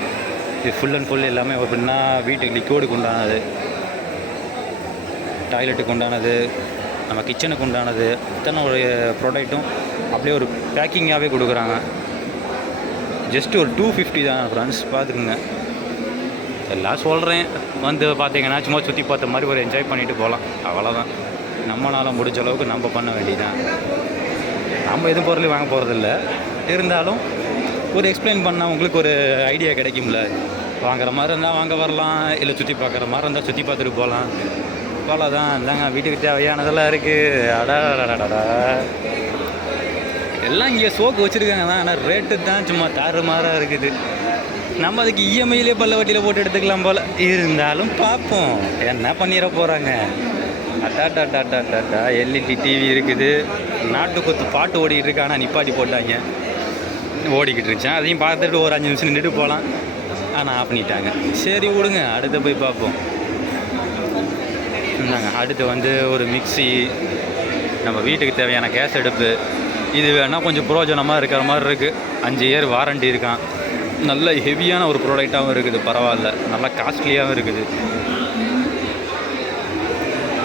இது ஃபுல் அண்ட் ஃபுல் எல்லாமே எப்படின்னா வீட்டுக்கு லிக்விடுக்கு உண்டானது, டாய்லெட்டுக்கு உண்டானது, நம்ம கிச்சனுக்கு உண்டானது, இத்தனை ஒரு ப்ராடக்ட்டும் அப்படியே ஒரு பேக்கிங்காகவே கொடுக்குறாங்க. ஜஸ்ட் ஒரு 250 தான் ஃப்ரெண்ட்ஸ். பார்த்துக்குங்க. எல்லாம் சொல்கிறேன், வந்து பார்த்தீங்கன்னா சும்மா சுற்றி பார்த்த மாதிரி ஒரு என்ஜாய் பண்ணிவிட்டு போகலாம். அவ்வளோதான். நம்மளால் முடிஞ்ச அளவுக்கு நம்ம பண்ண வேண்டியதான். நம்ம எதுவும் பொருள் வாங்க போகிறதில்ல. இருந்தாலும் ஒரு எக்ஸ்பிளைன் பண்ணால் உங்களுக்கு ஒரு ஐடியா கிடைக்கும்ல. வாங்குற மாதிரி இருந்தால் வாங்க வரலாம், இல்லை சுற்றி பார்க்குற மாதிரி இருந்தால் சுற்றி பார்த்துட்டு போகலாம். அவ்வளோதான். இந்தாங்க வீட்டுக்கு தேவையானதெல்லாம் இருக்குது. அடாடா எல்லாம் இங்கே சோக்கு வச்சுருக்காங்க தான். ஆனால் ரேட்டு தான் சும்மா தாறுமாறாக இருக்குது. நம்ம அதுக்கு இஎம்ஐயிலே பல்ல வட்டியில் போட்டு எடுத்துக்கலாம் போல். இருந்தாலும் பார்ப்போம் என்ன பண்ணிட போகிறாங்க. அட்டாட்டாட்டாட்டாட்டா எல்இடி டிவி இருக்குது. நாட்டுக்குத்து பாட்டு ஓடிட்டு இருக்கு. ஆனால் நிப்பாட்டி போட்டாங்க. ஓடிக்கிட்டு இருந்துச்சு. அதையும் பார்த்துட்டு ஒரு 5 நிமிஷம் நின்றுட்டு போகலாம், ஆனால் ஆஃப் பண்ணிட்டாங்க. சரி விடுங்க, அடுத்து போய் பார்ப்போம். இந்தாங்க அடுத்து வந்து ஒரு மிக்ஸி, நம்ம வீட்டுக்கு தேவையான கேஸ் அடுப்பு. இது வேணால் கொஞ்சம் பிரயோஜனமாக இருக்கிற மாதிரி இருக்குது. 5 இயர் வாரண்டி இருக்கான். நல்ல ஹெவியான ஒரு ப்ராடக்டாகவும் இருக்குது, பரவாயில்ல. நல்லா காஸ்ட்லியாகவும் இருக்குது.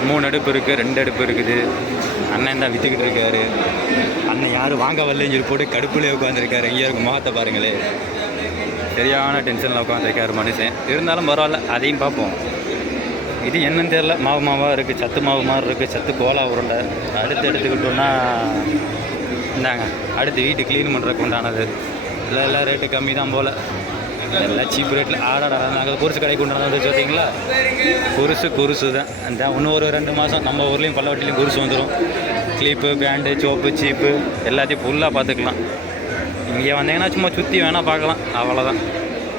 3 அடுப்பு இருக்குது, 2 அடுப்பு இருக்குது. அண்ணன் தான் விற்றுக்கிட்டு இருக்காரு. அண்ணன் யாரும் வாங்க வரலன்னு சொல்லி போட்டு கடுப்புலேயே உட்காந்துருக்காரு. இங்கே இருக்கும் முகத்தை பாருங்களே, சரியான டென்ஷனில் உட்காந்துருக்காரு மனுஷன். இருந்தாலும் பரவாயில்ல, அதையும் பார்ப்போம். இது என்னன்னு தெரில, மாவாக இருக்குது, சத்து மாவு மாதிரி இருக்குது, சத்து கோலா உருண்டை. அடுத்து எடுத்துக்கிட்டோன்னா இந்தாங்க அடுத்து வீட்டு க்ளீன் பண்ணுறதுக்கு உண்டானது. எல்லாம் ரேட்டு கம்மி தான் போல், எல்லாம் சீப் ரேட்டில். ஆடாடா நாங்கள் குருசு கடைக்கு உண்டானது வந்து பார்த்தீங்களா, குருசு தான். அந்த இன்னும் ஒரு 2 மாதம் நம்ம ஊர்லேயும் பல்லவட்டிலையும் குருசு வந்துடும். கிளிப்பு, பேண்டு, சோப்பு, சீப்பு எல்லாத்தையும் ஃபுல்லாக பார்த்துக்கலாம். இங்கே வந்தீங்கன்னா சும்மா சுற்றி வேணால் பார்க்கலாம், அவ்வளோதான்.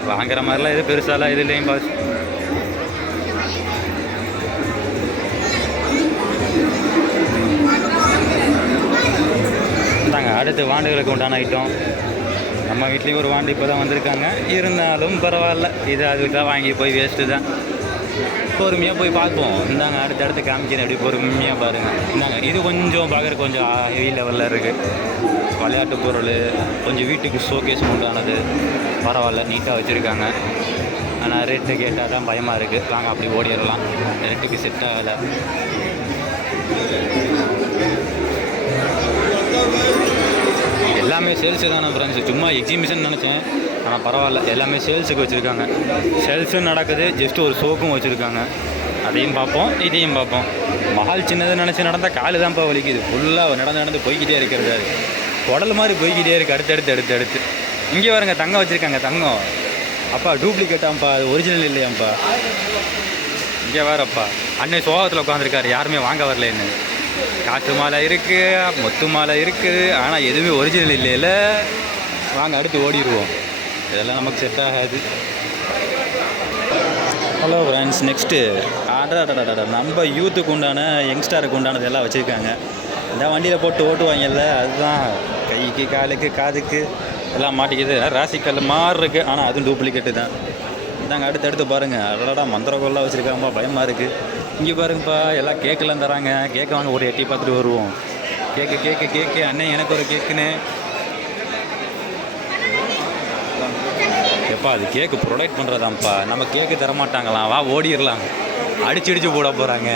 வாங்குற மாதிரிலாம் எது பெருசாலாம் இது இல்லையும் பாஸ். இந்தாங்க அடுத்து வாண்டுகளுக்கு உண்டான ஐட்டம். நம்ம வீட்லேயும் ஒரு வாண்டு இப்போ தான் வந்திருக்காங்க, இருந்தாலும் பரவாயில்ல. இது அதுக்காக வாங்கி போய் வேஸ்ட்டு தான். பொறுமையாக போய் பார்ப்போம். இந்தாங்க அடுத்தடுத்து காமிக்கிறேன், எப்படி பொறுமையாக பாருங்கள். இந்தாங்க இது கொஞ்சம் பார்க்குறதுக்கு கொஞ்சம் ஹெவி லெவலில் இருக்குது. விளையாட்டு பொருள், கொஞ்சம் வீட்டுக்கு ஷோகேஸ் உண்டானது, பரவாயில்ல, நீட்டாக வச்சுருக்காங்க. ஆனால் ரேட்டு கேட்டால் தான் பயமாக இருக்குது. வாங்க அப்படி ஓடிடலாம், ரேட்டுக்கு செட் ஆகலை. எல்லாமே சேல்ஸு தானே ஃப்ரெண்ட்ஸ், சும்மா எக்ஸிபிஷன் நினச்சேன், ஆனால் பரவாயில்ல, எல்லாமே சேல்ஸுக்கு வச்சுருக்காங்க. சேல்ஸும் நடக்குது, ஜஸ்ட்டு ஒரு ஷோக்கும் வச்சுருக்காங்க. அதையும் பார்ப்போம், இதையும் பார்ப்போம். மஹால் சின்னது நினச்சி நடந்தால் காலு தான்ப்பா வலிக்குது. ஃபுல்லாக நடந்து போய்கிட்டே இருக்கிறது, அது குடல் மாதிரி போய்கிட்டே இருக்குது. அடுத்து இங்கே வருங்க தங்கம் வச்சுருக்காங்க. தங்கம் அப்பா டூப்ளிகேட்டாம்ப்பா, அது ஒரிஜினல் இல்லையாம்ப்பா. இங்கே வேறப்பா அன்னை சோகத்தில் உட்காந்துருக்காரு, யாருமே வாங்க வரலன்னு. காற்று மாலை இருக்குது, மொத்து மாலை இருக்குது, ஆனால் எதுவுமே ஒரிஜினல் இல்லைல்ல. வாங்க அடுத்து ஓடிடுவோம், இதெல்லாம் நமக்கு செட் ஆகாது. ஹலோ ஃப்ரெண்ட்ஸ், நெக்ஸ்ட்டு ஆடாடாடாடா நம்ம யூத்துக்கு உண்டான யங்ஸ்டருக்கு உண்டானது எல்லாம் வச்சுருக்காங்க. இந்த வண்டியில் போட்டு ஓட்டுவாங்கல்ல, அதுதான் கைக்கு காலுக்கு காதுக்கு எல்லாம் மாட்டிக்கிது. ராசிக்கல் மாதிரி இருக்குது, ஆனால் அதுவும் டூப்ளிகேட்டு தான். இதாங்க அடுத்து பாருங்கள், அடடா மந்திரக்கோல்லாம் வச்சுருக்காங்கப்பா, பயமாக இருக்குது. இங்கே பாருங்கப்பா, எல்லாம் கேக்கெல்லாம் தராங்க. கேக்கு வாங்க ஒரு எட்டி பார்த்துட்டு வருவோம். கேக்கு அண்ணன் எனக்கு ஒரு கேக்குன்னு. எப்பா அது கேக்கு ப்ரொடக்ட் பண்ணுறதாம்ப்பா, நம்ம கேக்கு தரமாட்டாங்களாம். வா ஓடிடலாம், அடிச்சு போட போகிறாங்க.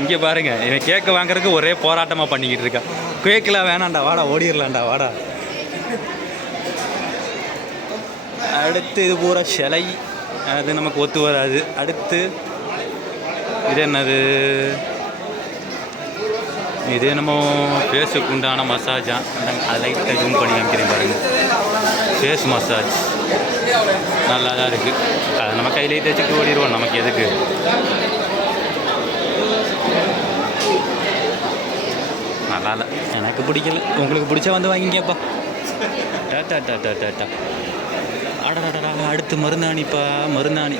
இங்கே பாருங்கள், இவன் கேக்கு வாங்குறதுக்கு ஒரே போராட்டமாக பண்ணிக்கிட்டு இருக்கான். கேக்கெலாம் வேணாண்டா, வாடா ஓடிடலாம்டா வாடா. அடுத்து இது பூரா சிலை, அது நமக்கு ஒத்து வராது. அடுத்து இது என்னது, இது நம்ம ஃபேஸுக்கு உண்டான மசாஜா. அது லைட்டாக ஜூம் பண்ணி காமிக்கிறேன் பாருங்கள். ஃபேஸ் மசாஜ் நல்லா தான் இருக்குது. அது நம்ம கையிலே தேய்ச்சிட்டு ஓடிடுவோம், நமக்கு எதுக்கு. நல்லா இல்லை, எனக்கு பிடிக்கல. உங்களுக்கு பிடிச்சா வந்து வாங்கிங்கப்பா. டாட்டா. அடடா அடுத்து மருந்தாணிப்பா, மருந்தாணி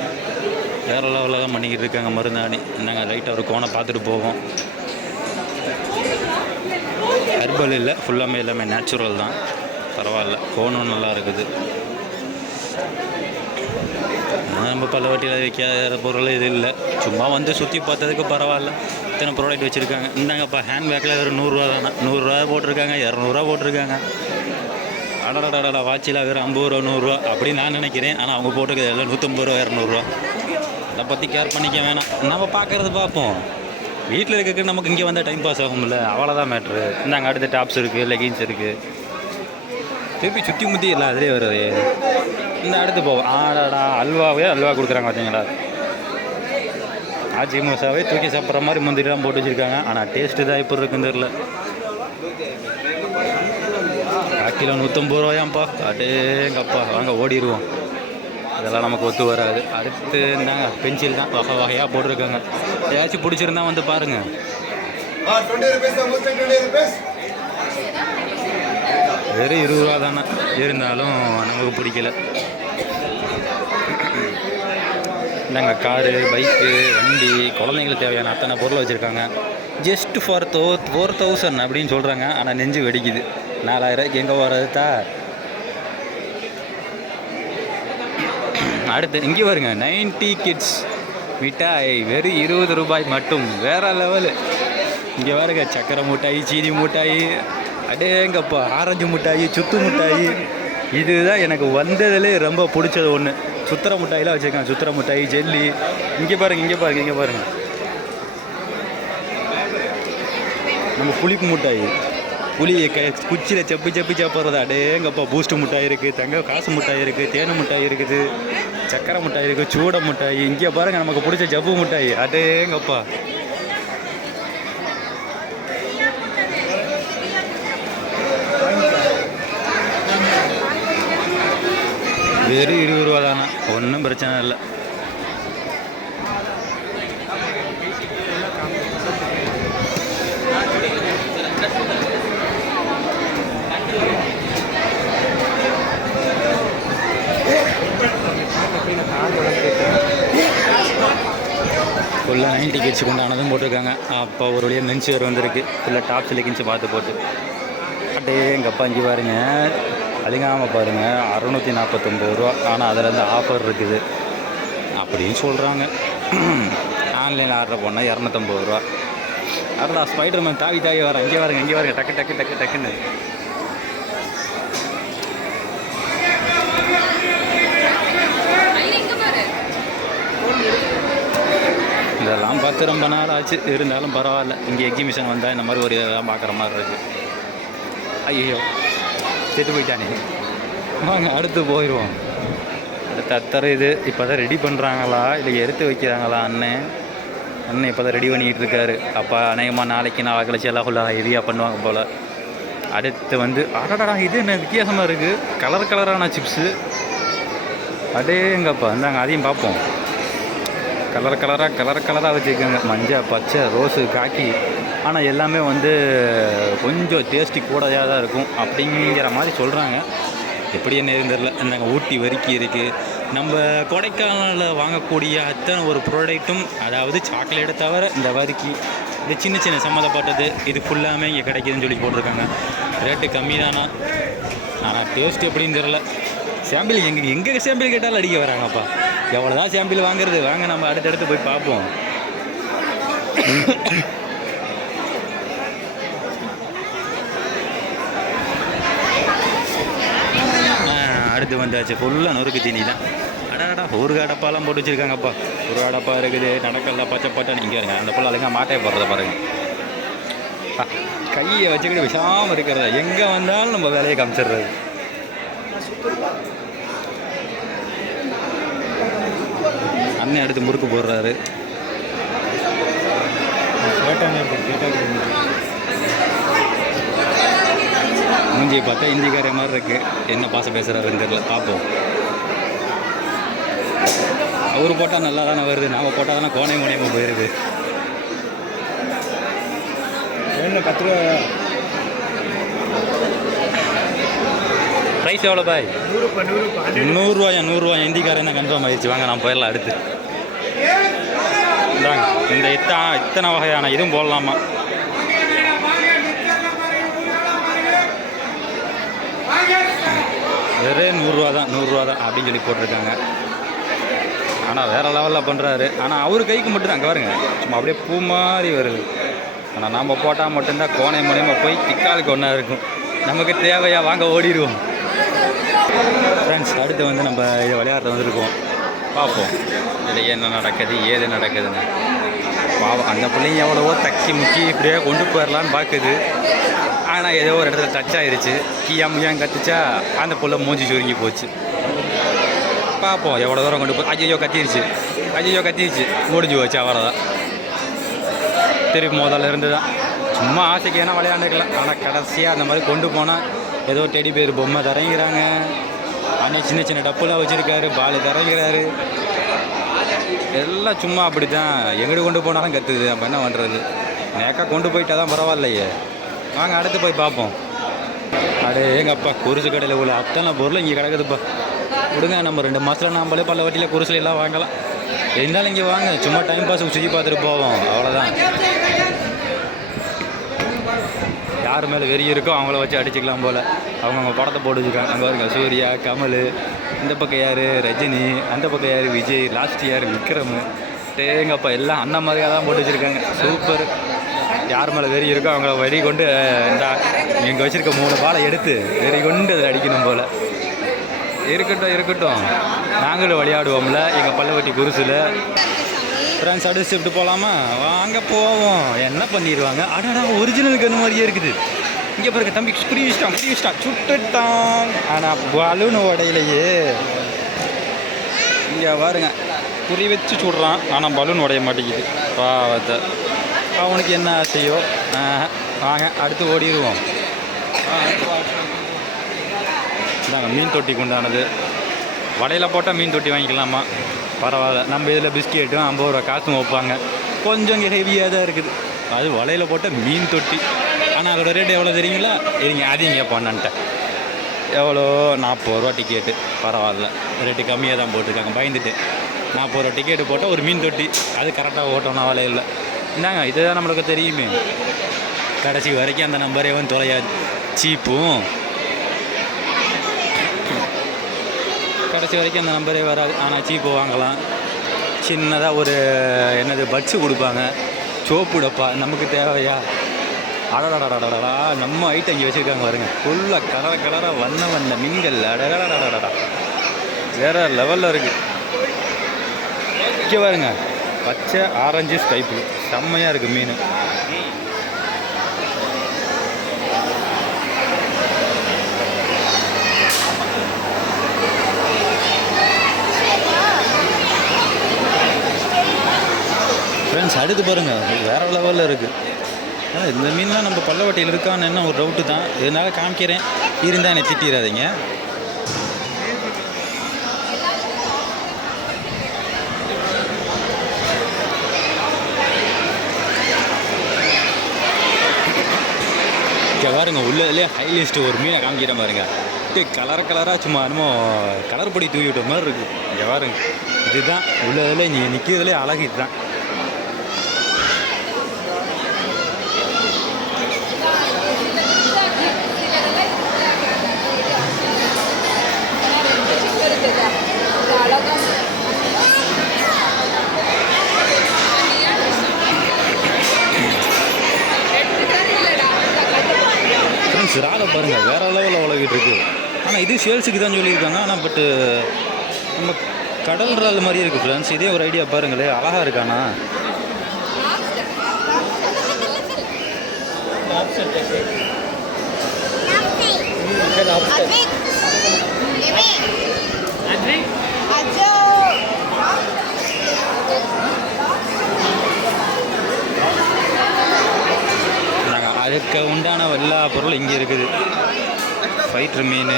வேறு லெவலில் தான் பண்ணிக்கிட்டு இருக்காங்க. மருந்தாணி நாங்கள் லைட்டாக ஒரு கோணை பார்த்துட்டு போவோம். ஹெர்பல் இல்லை, ஃபுல்லாமே எல்லாமே நேச்சுரல் தான், பரவாயில்ல. கோணம் நல்லா இருக்குது. நம்ம பல வாட்டியில் வைக்காத பொருள் இது இல்லை, சும்மா வந்து சுற்றி பார்த்ததுக்கு பரவாயில்ல. இத்தனை ப்ராடக்ட் வச்சுருக்காங்க. இந்தாங்கப்பா ஹேண்ட் பேக்கில் ஒரு 100 ரூபா தானே, 100 ரூபா போட்டிருக்காங்க, 200 போட்டிருக்காங்க. அடடா வாட்சில் வேறு 50 ரூபா 100 ரூபா அப்படி நான் நினைக்கிறேன். ஆனால் அவங்க போட்டிருக்கிறது எல்லாம் 150 ரூபா 200 அதை பற்றி கேர் பண்ணிக்க வேணாம். நம்ம பார்க்குறது பார்ப்போம். வீட்டில் இருக்கிறது நமக்கு இங்கே வந்தால் டைம் பாஸ் ஆகும்ல, அவ்வளோதான் மேட்ரு. இந்தாங்க அடுத்த டாப்ஸ் இருக்குது, லெகின்ஸ் இருக்குது, திருப்பி சுற்றி முற்றி எல்லாம் அதிலே வருது. இந்த அடுத்து போவோம். ஆடாடா அல்வா கொடுக்குறாங்க பார்த்தீங்களா. ஆச்சி மோசாவே தூக்கி சாப்பிட்ற மாதிரி முந்திரிலாம் போட்டு வச்சுருக்காங்க. ஆனால் டேஸ்ட்டு தான் எப்படி இருக்குன்னு தெரில. கிலோ 150 ரூபாயாம்ப்பா, அடேங்கப்பா. வாங்க ஓடிடுவோம், இதெல்லாம் நமக்கு ஒத்து வராது. அடுத்து இருந்தாங்க பென்சில் தான் வகையாக போட்டிருக்காங்க. ஏதாச்சும் பிடிச்சிருந்தா வந்து பாருங்கள். வெறும் 20 ரூபா தானே, இருந்தாலும் நமக்கு பிடிக்கல. இந்தாங்க காரு, பைக்கு, வண்டி, குழந்தைங்களுக்கு தேவையான அத்தனை பொருளை வச்சுருக்காங்க. ஜஸ்ட் ஃபார் 4000 அப்படின்னு சொல்கிறாங்க. ஆனால் நெஞ்சு வெடிக்குது. 4000 எங்கே போகிறதுதா. அடுத்து இங்கே வருங்க 90 கிட்ஸ் மிட்டாய் வெறும் 20 ரூபாய் மட்டும். வேறு லெவலு. இங்கே பாருங்க சக்கரை மிட்டாய், சீனி மிட்டாய், அடேங்கப்பா ஆரஞ்சு மிட்டாய், சுத்து மிட்டாய். இதுதான் எனக்கு வந்ததுலே ரொம்ப பிடிச்சது ஒன்று. சுத்திர மிட்டாயெலாம் வச்சுருக்காங்க. சுத்திர மிட்டாய், ஜெல்லி. இங்கே பாருங்கள் நம்ம புளிப்பு மிட்டாய், புளியை குச்சியில் செப்பி சாப்பிட்றது. அடேங்கப்பா பூஸ்ட்டு மிட்டாய் இருக்குது, காசு மிட்டாய் இருக்குது, தேனு மிட்டாய் இருக்குது, சக்கரை மிட்டாய் இருக்குது, சூட மிட்டாய். இங்கே பாருங்கள் நமக்கு பிடிச்ச ஜவ்வு மிட்டாய். அடேங்கப்பா வெறும் 20 ரூபா தானே, ஒன்றும் பிரச்சனை இல்லை. ஃபுல்லாக 90 கிட்ஸ் கொண்டானதும் போட்டிருக்காங்க. அப்போ ஒரு வழியாக மென்ஸ் வேறு வந்திருக்கு. ஃபுல்லாக டாப் சிலிக்கின்ஸ் பார்த்து போட்டு. அட்டே எங்கள் அப்பா இங்கே பாருங்க, அதிகமாக பாருங்கள் 649 ரூபா. ஆனால் அதில் வந்து ஆஃபர் இருக்குது அப்படின்னு சொல்கிறாங்க. ஆன்லைனில் ஆர்டர் பண்ணால் 250 ரூபா. அடடா ஸ்பைடர்மேன் தாவி வரேன். இங்கே பாருங்க டக்குன்னு. இதெல்லாம் பார்த்து ரொம்ப நாள் ஆச்சு. இருந்தாலும் பரவாயில்ல, இங்கே எக்ஸிபிஷன் வந்தால் இந்த மாதிரி ஒரு இதெல்லாம் பார்க்குற மாதிரி இருக்குது. ஐயோ செத்து போயிட்டானே. வாங்க அடுத்து போயிடுவோம். அடுத்து அத்தரை இது இப்போ தான் ரெடி பண்ணுறாங்களா இல்லை எடுத்து வைக்கிறாங்களா? அண்ணன் இப்போ தான் ரெடி பண்ணிக்கிட்டு இருக்காரு. அப்போ அநேகமாக நாளைக்கு நாளை கழிச்சு எல்லாம் ஃபுல்லாக ஹெவியாக பண்ணுவாங்க போல். அடுத்து வந்து அடடா இது என்ன வித்தியாசமாக இருக்குது, கலரான சிப்ஸு. அடேங்கப்பா இந்தாங்க அதையும் பார்ப்போம். கலராக வச்சுருக்காங்க. மஞ்சள், பச்சை, ரோஸு, காக்கி. ஆனால் எல்லாமே வந்து கொஞ்சம் டேஸ்டி கூடயாக தான் இருக்கும் அப்படிங்கிற மாதிரி சொல்கிறாங்க. எப்படி என்ன தெரில. இந்தாங்க ஊட்டி வரிக்கி இருக்குது. நம்ம கொடைக்கானலில் வாங்கக்கூடிய அத்தனை ஒரு ப்ராடக்ட்டும், அதாவது சாக்லேட்டை தவிர இந்த வரிக்கி, இந்த சின்ன சம்மந்தப்பட்டது இது ஃபுல்லாமே இங்கே கிடைக்குதுன்னு சொல்லி போட்டிருக்காங்க. ரேட்டு கம்மி தானா, ஆனால் டேஸ்ட் எப்படின்னு தெரில. சாம்பிள் எங்கே சாம்பிள் கேட்டாலும் அடிக்க வராங்கப்பா. எவ்வளோதான் சாம்பிள் வாங்குறது. வாங்க நம்ம அடுத்தடுத்து போய் பார்ப்போம். அடுத்து வந்தாச்சு ஃபுல்லாக நொறுக்கு தீனி தான். அடாடா ஊறுகாய் டப்பாலாம் போட்டு வச்சுருக்காங்கப்பா. ஊறுகாய் டப்பா இருக்குது, நடக்கல, பச்சை பட்டாணி. இங்கே இருங்க அந்த பொருள் அழகாக மாட்டையை போடுறத பாருங்கள். கையை வச்சுக்கிட்டு விஷாமல் இருக்கிறத, எங்கே வந்தாலும் நம்ம வேலையை காமிச்சிடுறது. அண்ணன் அடுத்து முறுக்கு போடுறாரு. மூஞ்சியை பார்த்தா இந்திக்கார மாதிரி இருக்குது. என்ன பாசம் பேசுகிறாருன்னு தெரியல, பார்ப்போம். அவர் போட்டால் நல்லா தானே வருது, நாம் போட்டால் தானே கோணையமாக போயிடுது. என்ன 10 ரூபா ப்ரைஸ் எவ்வளோ பாய்? 100 இந்திக்காரன் தான் கன்ஃபார்ம் ஆயிடுச்சு. வாங்க நான் போயிடலாம் அடுத்து. இந்தாங்க இந்த இத்தனை வகையான இதுவும் போடலாமா? வெறும் 100 தான் அப்படின்னு சொல்லி போட்டிருக்காங்க. ஆனால் வேறு லெவலில் பண்ணுறாரு. ஆனால் அவர் கைக்கு மட்டும்தான் அங்கே பாருங்க சும்மா அப்படியே பூ மாதிரி வருது. ஆனால் நம்ம போட்டால் மட்டும்தான் கோணை மூலியமாக போய் திக்காலுக்கு ஒன்றா இருக்கும். நமக்கு தேவையா வாங்க ஓடிடுவோம். ஃப்ரெண்ட்ஸ் அடுத்து வந்து நம்ம இதை விளையாடுறது வந்துருக்கோம். பார்ப்போம் இதில் என்ன நடக்குது ஏது நடக்குதுன்னு. பாவம் அந்த பிள்ளைங்க எவ்வளவோ தக்கி முக்கி இப்படியே கொண்டு போயிடலான்னு பார்க்குது. ஆனால் ஏதோ ஒரு இடத்துல டச் ஆகிருச்சு. முய்யான்னு கத்துச்சா அந்த பிள்ளை மூஞ்சி சுருங்கி போச்சு. பார்ப்போம் எவ்வளோ தூரம் கொண்டு போய். ஐயோ கத்திருச்சு முடிஞ்சு போச்சு. அவ்வளோதான். திருப்பி முதல்ல இருந்து தான் சும்மா ஆசைக்கு ஏன்னா விளையாண்டுக்கலாம். ஆனால் கடைசியாக அந்த மாதிரி கொண்டு போனால் ஏதோ டெடி பேர் பொம்மை தரங்கிறாங்க. ஆனால் சின்ன டப்புலாம் வச்சுருக்காரு, பால் தரங்கிறாரு. எல்லாம் சும்மா அப்படி தான். எங்கிட்ட கொண்டு போனாலும் கற்றுது. அப்போ என்ன பண்ணுறது? நேக்கா கொண்டு போயிட்டா தான் பரவாயில்லையே. வாங்க அடுத்து போய் பார்ப்போம். அடே எங்கள் அப்பா குருசு கடையில் உள்ள அத்தனை பொருள் இங்கே கிடக்குதுப்பா. விடுங்க நம்ம 2 மாதத்தில் நம்மளே பல வட்டியில் குருசில் எல்லாம் வாங்கலாம். இருந்தாலும் இங்கே வாங்க சும்மா டைம் பாஸ் சுற்றி பார்த்துட்டு போவோம். அவ்வளோதான். யார் மேலே வெறி இருக்கோ அவங்கள வச்சு அடிச்சுக்கலாம் போல். அவங்கவுங்க படத்தை போட்டு வச்சுருக்காங்க. அங்கே பாருங்க சூர்யா, கமல், இந்த பக்கம் யார் ரஜினி, அந்த பக்கம் யார் விஜய், லாஸ்ட் யார் விக்ரம், தேங்கப்பா எல்லாம் அந்த மாதிரியாக தான் போட்டு வச்சுருக்காங்க. சூப்பர். யார் மேலே வெறி இருக்கோ அவங்கள வெறி கொண்டு இந்த இங்கே வச்சுருக்க 3 பாலை எடுத்து வெறி கொண்டு அதில் அடிக்கணும் போல். இருக்கட்டும் நாங்களும் விளையாடுவோம்ல எங்கள் பல்லவட்டி குருசில். ஃப்ரெண்ட்ஸ் அடிச்சு விட்டு போகலாமா? வாங்க போவோம். என்ன பண்ணிடுவாங்க? அடாடா ஒரிஜினலுக்கு அந்த மாதிரியே இருக்குது. இங்கே பாருங்க தம்பி புரி வச்சிட்டான் சுட்டுட்டான். ஆனால் பலூன் உடையிலையே. இங்கே பாருங்க குறி வச்சு சுடுறான், ஆனால் பலூன் உடைய மாட்டேங்குது. பாவத்தை அவனுக்கு என்ன ஆசையோ. வாங்க அடுத்து ஓடிடுவோம். நாங்கள் மீன் தொட்டிக்கு உண்டானது. வலையில் போட்டால் மீன் தொட்டி வாங்கிக்கலாமா? பரவாயில்ல. நம்ம இதில் பிஸ்கெட்டும் 50 ரூபா காசும் வைப்பாங்க. கொஞ்சம் இங்கே ஹெவியாக தான் இருக்குது. அது வலையில் போட்டால் மீன் தொட்டி. ஆனால் அதோட ரேட் எவ்வளோ தெரியுங்களா? இருங்க அதையும் இங்கே போனான்ட்டேன். எவ்வளோ? 40 ரூபா டிக்கெட்டு. பரவாயில்ல, ரேட்டு கம்மியாக தான் போட்டிருக்காங்க. பயந்துட்டு 40 ரூபா டிக்கெட்டு போட்டால் ஒரு மீன் தொட்டி. அது கரெக்டாக ஓட்டோம்னா வலையில். இந்தாங்க இதுதான் நம்மளுக்கு தெரியுமே. கடைசி வரைக்கும் அந்த நம்பரே வந்து தொலையாது. சீப்பும் கடைசி வரைக்கும் அந்த நம்பரே வராது. ஆனால் சீப்பு வாங்கலாம். சின்னதாக ஒரு என்னது பட்ஸு கொடுப்பாங்க. சோப்பு டப்பா நமக்கு தேவையா? அடடடடடடா நம்ம ஐட்டம் இங்கே வச்சுருக்காங்க பாருங்க. ஃபுல்லாக கலராக வண்ண மிங்கல். அடடடடடா வேறு லெவலில் இருக்குது. இங்கே பாருங்க பச்சை ஆரஞ்சு ஸ்கைப்பு செம்மையாக இருக்குது மீன். ஃப்ரெண்ட்ஸ் அடுத்து பாருங்கள் வேறு லெவலில் இருக்குது. இந்த மீன்லாம் நம்ம பல்லவட்டியில் இருக்கான்னு என்ன ஒரு டவுட்டு தான். இதனால் காமிக்கிறேன், இருந்தால் என்னை திட்டிடாதீங்க. இங்கே பாருங்க உள்ளதுலேயே ஹைலிஸ்ட்டு ஒரு மீனை காமிக்கிறேன் பாருங்க. கலராக சும்மா என்னமோ கலர் பொடி தூவி விட்ட மாதிரி இருக்குது. இங்கே பாருங்க இதுதான் உள்ளதுலேயே நீங்கள் நிற்கிறதுலே அழகு. இதுதான் சிறாலை பாருங்கள் வேறு லெவலில் உலகிட்டு இருக்குது. ஆனால் இது சேல்ஸுக்கு தான் சொல்லியிருக்காங்க. ஆனால் பட்டு நம்ம கடல் இறால் மாதிரியே இருக்குது ஃப்ரெண்ட்ஸ். இதே ஒரு ஐடியா பாருங்களே, அழகாக இருக்காண்ணா. அதுக்கு உண்டான எல்லா பொருளும் இங்கே இருக்குது. ஃபைட்ரு மீன்,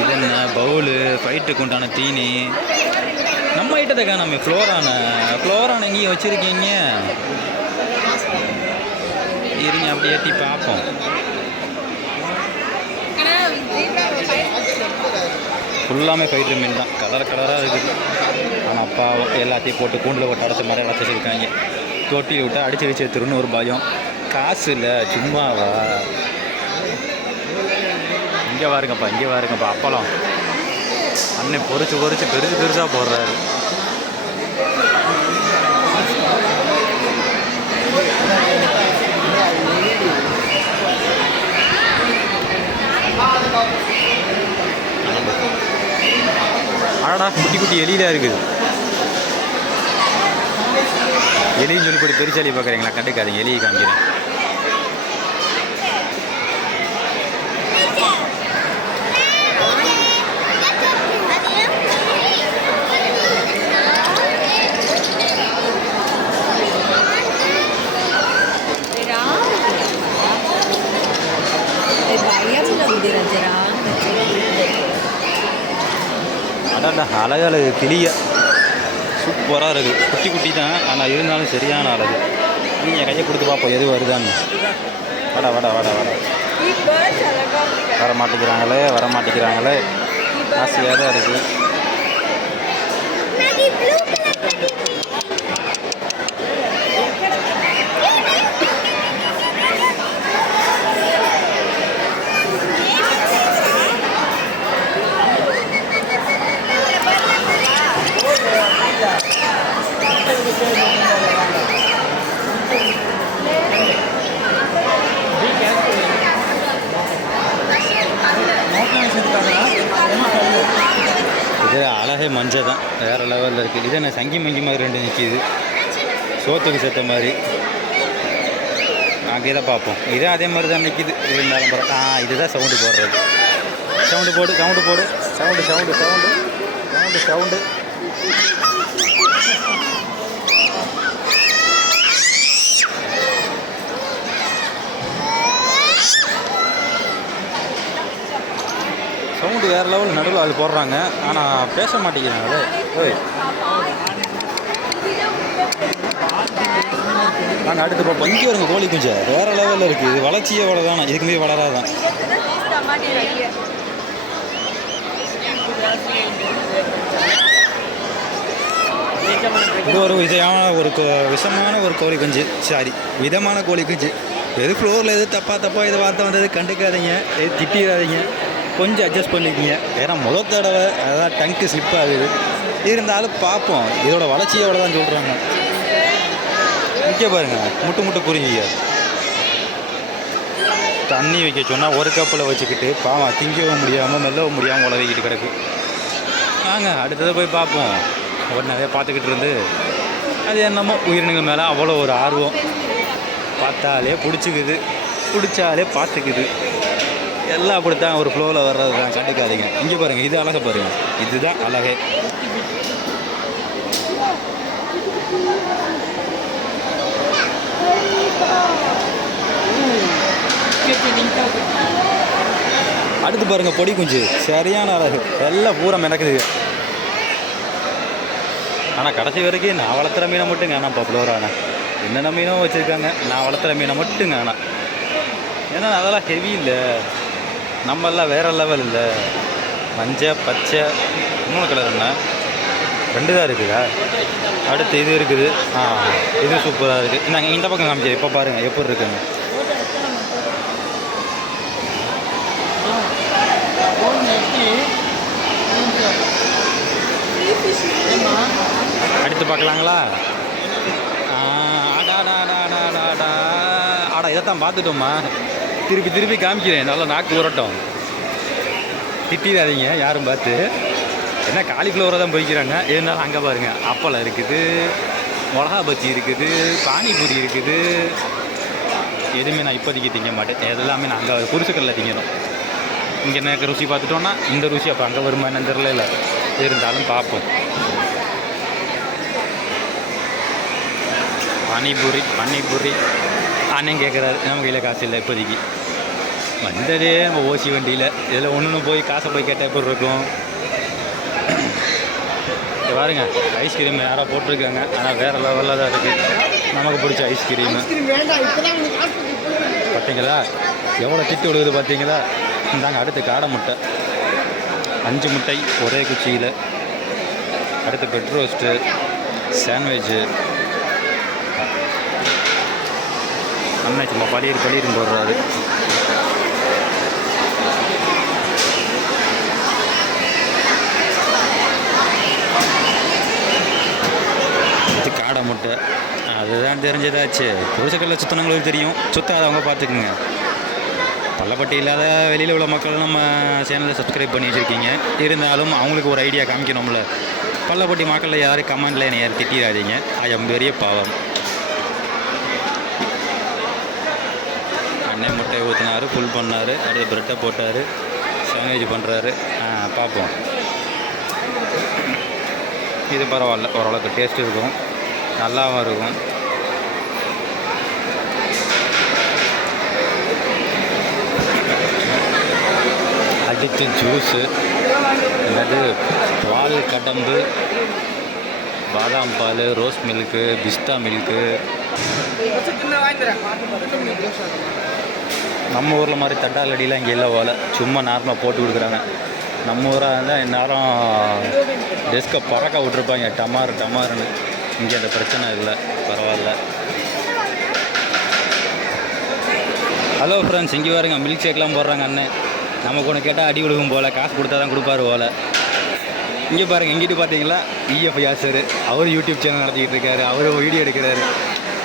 இது என்ன பவுலு, ஃபைட்டுக்கு உண்டான தீனி. நம்ம ஐட்டத்தை காணாமே. ஃப்ளோரான எங்கேயும் வச்சுருக்கீங்க. இருங்க அப்படி ஏற்றி பார்ப்போம். ஃபுல்லாமே ஃபைட்ரு மீன் தான். கலராக இருக்குது. ஆனால் அப்பா எல்லாத்தையும் போட்டு கூண்டில் போட்டு அடைச்ச மாதிரி அடைச்சி வச்சுருக்காங்க. தொட்டியில் விட்டு அடிச்சு எடுத்துருன்னு ஒரு பயம். காசு இல்லை சும்மாவா? இங்கே பாருங்கப்பா அப்பளம். அண்ணன் பொறிச்சு பெருசாக போடுறாரு. அடடா குட்டி எலியில இருக்குது. எலின்னு சொல்லி போட்டு பெருசாலி பார்க்குறீங்களா? கண்டுக்காதீங்க, எலியை காமிக்கிறேன். அடடா அழகழகு கிளிய சூப்பராக இருக்குது. குட்டி தான், ஆனால் இருந்தாலும் சரியான அழகு. நீங்கள் கையை கொடுத்து பார்ப்போம் எது வருதான்னு. வட வர மாட்டேங்கிறாங்களே ஆசையாக தான் இருக்குது. அழகே மஞ்சள் தான், வேறு லெவலில் இருக்குது. இது என்ன சங்கி மங்கி மாதிரி 2 நிற்கிது, சோத்துக்கு சேர்த்த மாதிரி. நாங்கள் இதை பார்ப்போம். இதே அதே மாதிரி தான் நிற்கிது. இருந்தாலும் பரவாயில்ல. இதுதான் சவுண்டு போடுறது. சவுண்டு போடு, சவுண்டு போடு, sound sound sound sound sound. Sound வேறு லெவல் நடுவில் அது போடுறாங்க. ஆனால் பேச மாட்டேங்கிறாங்களே. ஓய், நாங்கள் அடுத்து பார்ப்போம். இங்கே வருங்க கோழி குஞ்சு வேறு லெவலில் இருக்குது. இது வளர்ச்சியே வளர்தானே, இதுக்கு மீது வளராதான். இது ஒரு விஷமான ஒரு கோழி குஞ்சு, சாரி விதமான கோழி குஞ்சு. எது ஃப்ளோரில் எது தப்பாக இது வார்த்தை வந்தது கண்டுக்காதீங்க, எது திட்டிடாதீங்க, கொஞ்சம் அட்ஜஸ்ட் பண்ணிக்கோங்க. ஏன்னா முதல் தடவை அதான் டங்க்கு ஸ்லிப் ஆகுது. இருந்தாலும் பார்ப்போம். இதோட வளர்ச்சியை அவ்வளோ தான் சொல்கிறாங்க. இங்கே பாருங்கள், முட்டு குறுங்கிங்க. தண்ணி வைக்க சொன்னால் ஒரு கப்பில் வச்சுக்கிட்டு பாவம் திங்கவும் முடியாமல் மெல்லவும் முடியாமல் உழவிக்கிட்டு கிடக்கு. வாங்க அடுத்ததை போய் பார்ப்போம். உடனே பார்த்துக்கிட்டு இருந்து அது என்னமோ உயிரினங்கள் மேலே அவ்வளோ ஒரு ஆர்வம். பார்த்தாலே பிடிச்சிக்குது, பிடிச்சாலே பார்த்துக்குது. எல்லாம் அப்படித்தான் ஒரு ஃப்ளோவில் வர்றது தான், கண்டுக்காதீங்க. இங்கே பாருங்கள், இது அழகை பாருங்கள், இதுதான் அழகே. அடுத்து பாருங்கள் பொடி குஞ்சு, சரியான அழகு. எல்லாம் பூரா மிதக்குது. ஆனால் கடைசி வரைக்கும் நான் வளர்த்துற மீனை மட்டும் காணாம்ப்பா ஃப்ளோரான. என்னென்ன மீனும் வச்சுருக்காங்க, நான் வளர்த்துற மீனை மட்டும் காணாம். ஏன்னா அதெல்லாம் ஹெவி இல்லை, நம்மெல்லாம் வேறு லெவல் இல்லை. மஞ்சள் பச்சை 3 கலர் என்ன 2 தான் இருக்குதா. அடுத்து இது இருக்குது. இது சூப்பராக இருக்குது. நாங்கள் இந்த பக்கம் காமிச்சேன். இப்போ பாருங்கள் எப்படி இருக்குங்க. அடுத்து பார்க்கலாங்களா? ஆடா இதைத்தான் பார்த்துட்டோம்மா. திருப்பி காமிக்கிறேன். நல்லா நாக்கு உரட்டும். திட்டிடாதீங்க யாரும் பார்த்து. என்ன காலிஃப்ளவரை தான் போய்க்கிறாங்க. இருந்தாலும் அங்கே பாருங்கள், அப்பளம் இருக்குது, மிளகா பஜ்ஜி இருக்குது, பானிபூரி இருக்குது. எதுவுமே நான் இப்போதைக்கு திங்க மாட்டேன். எல்லாமே நான் அங்கே குருசுக்கல்ல திங்கணும். இங்கே எனக்கு ருசி பார்த்துட்டோன்னா இந்த ருசி அப்போ அங்கே வருமா என்னன்னு தெரியல. இருந்தாலும் பார்ப்போம். பானிபூரி அண்ணன் கேட்குறாரு. நம்ம கையில் காசு இல்லை இப்போதைக்கு. வந்ததே நம்ம ஓசி வண்டியில். இதில் ஒன்று போய் காசை போய் கேட்டால் எப்படி இருக்கும். பாருங்க, ஐஸ்கிரீம் யாரோ போட்டிருக்காங்க. ஆனால் வேறு லெவலில் தான் இருக்குது. நமக்கு பிடிச்ச ஐஸ்கிரீமு பார்த்தீங்களா, எவ்வளோ திட்டு விழுகுது பார்த்தீங்களா. இந்தாங்க அடுத்து காடை முட்டை, 5 முட்டை ஒரே குச்சியில். அடுத்து பெட் ரோஸ்ட்டு, சாண்ட்விட்சு. அண்ணன் சும்மா பளிர்னு போடுறாரு. இது காடை முட்டை, அதுதான் தெரிஞ்சதாச்சு. புருஷக்கல்ல சுற்றினவங்களுக்கு தெரியும், சுத்தாதவங்க பார்த்துக்குங்க. பள்ளப்பட்டி இல்லாத வெளியில் உள்ள மக்கள் நம்ம சேனலை சப்ஸ்கிரைப் பண்ணி வச்சுருக்கீங்க. இருந்தாலும் அவங்களுக்கு ஒரு ஐடியா காமிக்கணும்ல. பள்ளப்பட்டி மக்களில் யாரும் கமெண்டில் என்னை யாரும் திட்டிடாதீங்க. அது பெரிய பாவம். அண்ணன் முட்டையை ஊற்றினார், ஃபுல் பண்ணார். அடுத்து ப்ரெட்டை போட்டார், சாண்ட்விச் பண்ணுறாரு. பார்ப்போம். இது பரவாயில்ல, ஓரளவுக்கு டேஸ்ட் இருக்கும், நல்லாவும் இருக்கும். அடுத்து ஜூஸு, என்னது பால் கடம்பு, பாதாம் பால், ரோஸ் மில்க்கு, பிஸ்தா மில்க்கு. நம்ம ஊரில் மாதிரி தட்டால் அடியெலாம் இங்கே இல்லை போல். சும்மா நார்மலாக போட்டு கொடுக்குறாங்க. நம்ம ஊராக இருந்தால் இந்நேரம் டெஸ்கை பறக்க விட்ருப்பாங்க டமாருன்னு. இங்கே அந்த பிரச்சனை இல்லை, பரவாயில்ல. ஹலோ ஃப்ரெண்ட்ஸ், இங்கே பாருங்க மில்க் ஷேக்லாம் போடுறாங்க அண்ணன். நமக்கு ஒன்று கேட்டால் அடி கொடுக்கும் போல், காசு கொடுத்தா தான் கொடுப்பாரு போல். இங்கே பாருங்கள், இங்கிட்டு பார்த்தீங்களா EF யாசர். அவர் யூடியூப் சேனல் நடத்திக்கிட்டு இருக்காரு. அவர் வீடியோ எடுக்கிறாரு.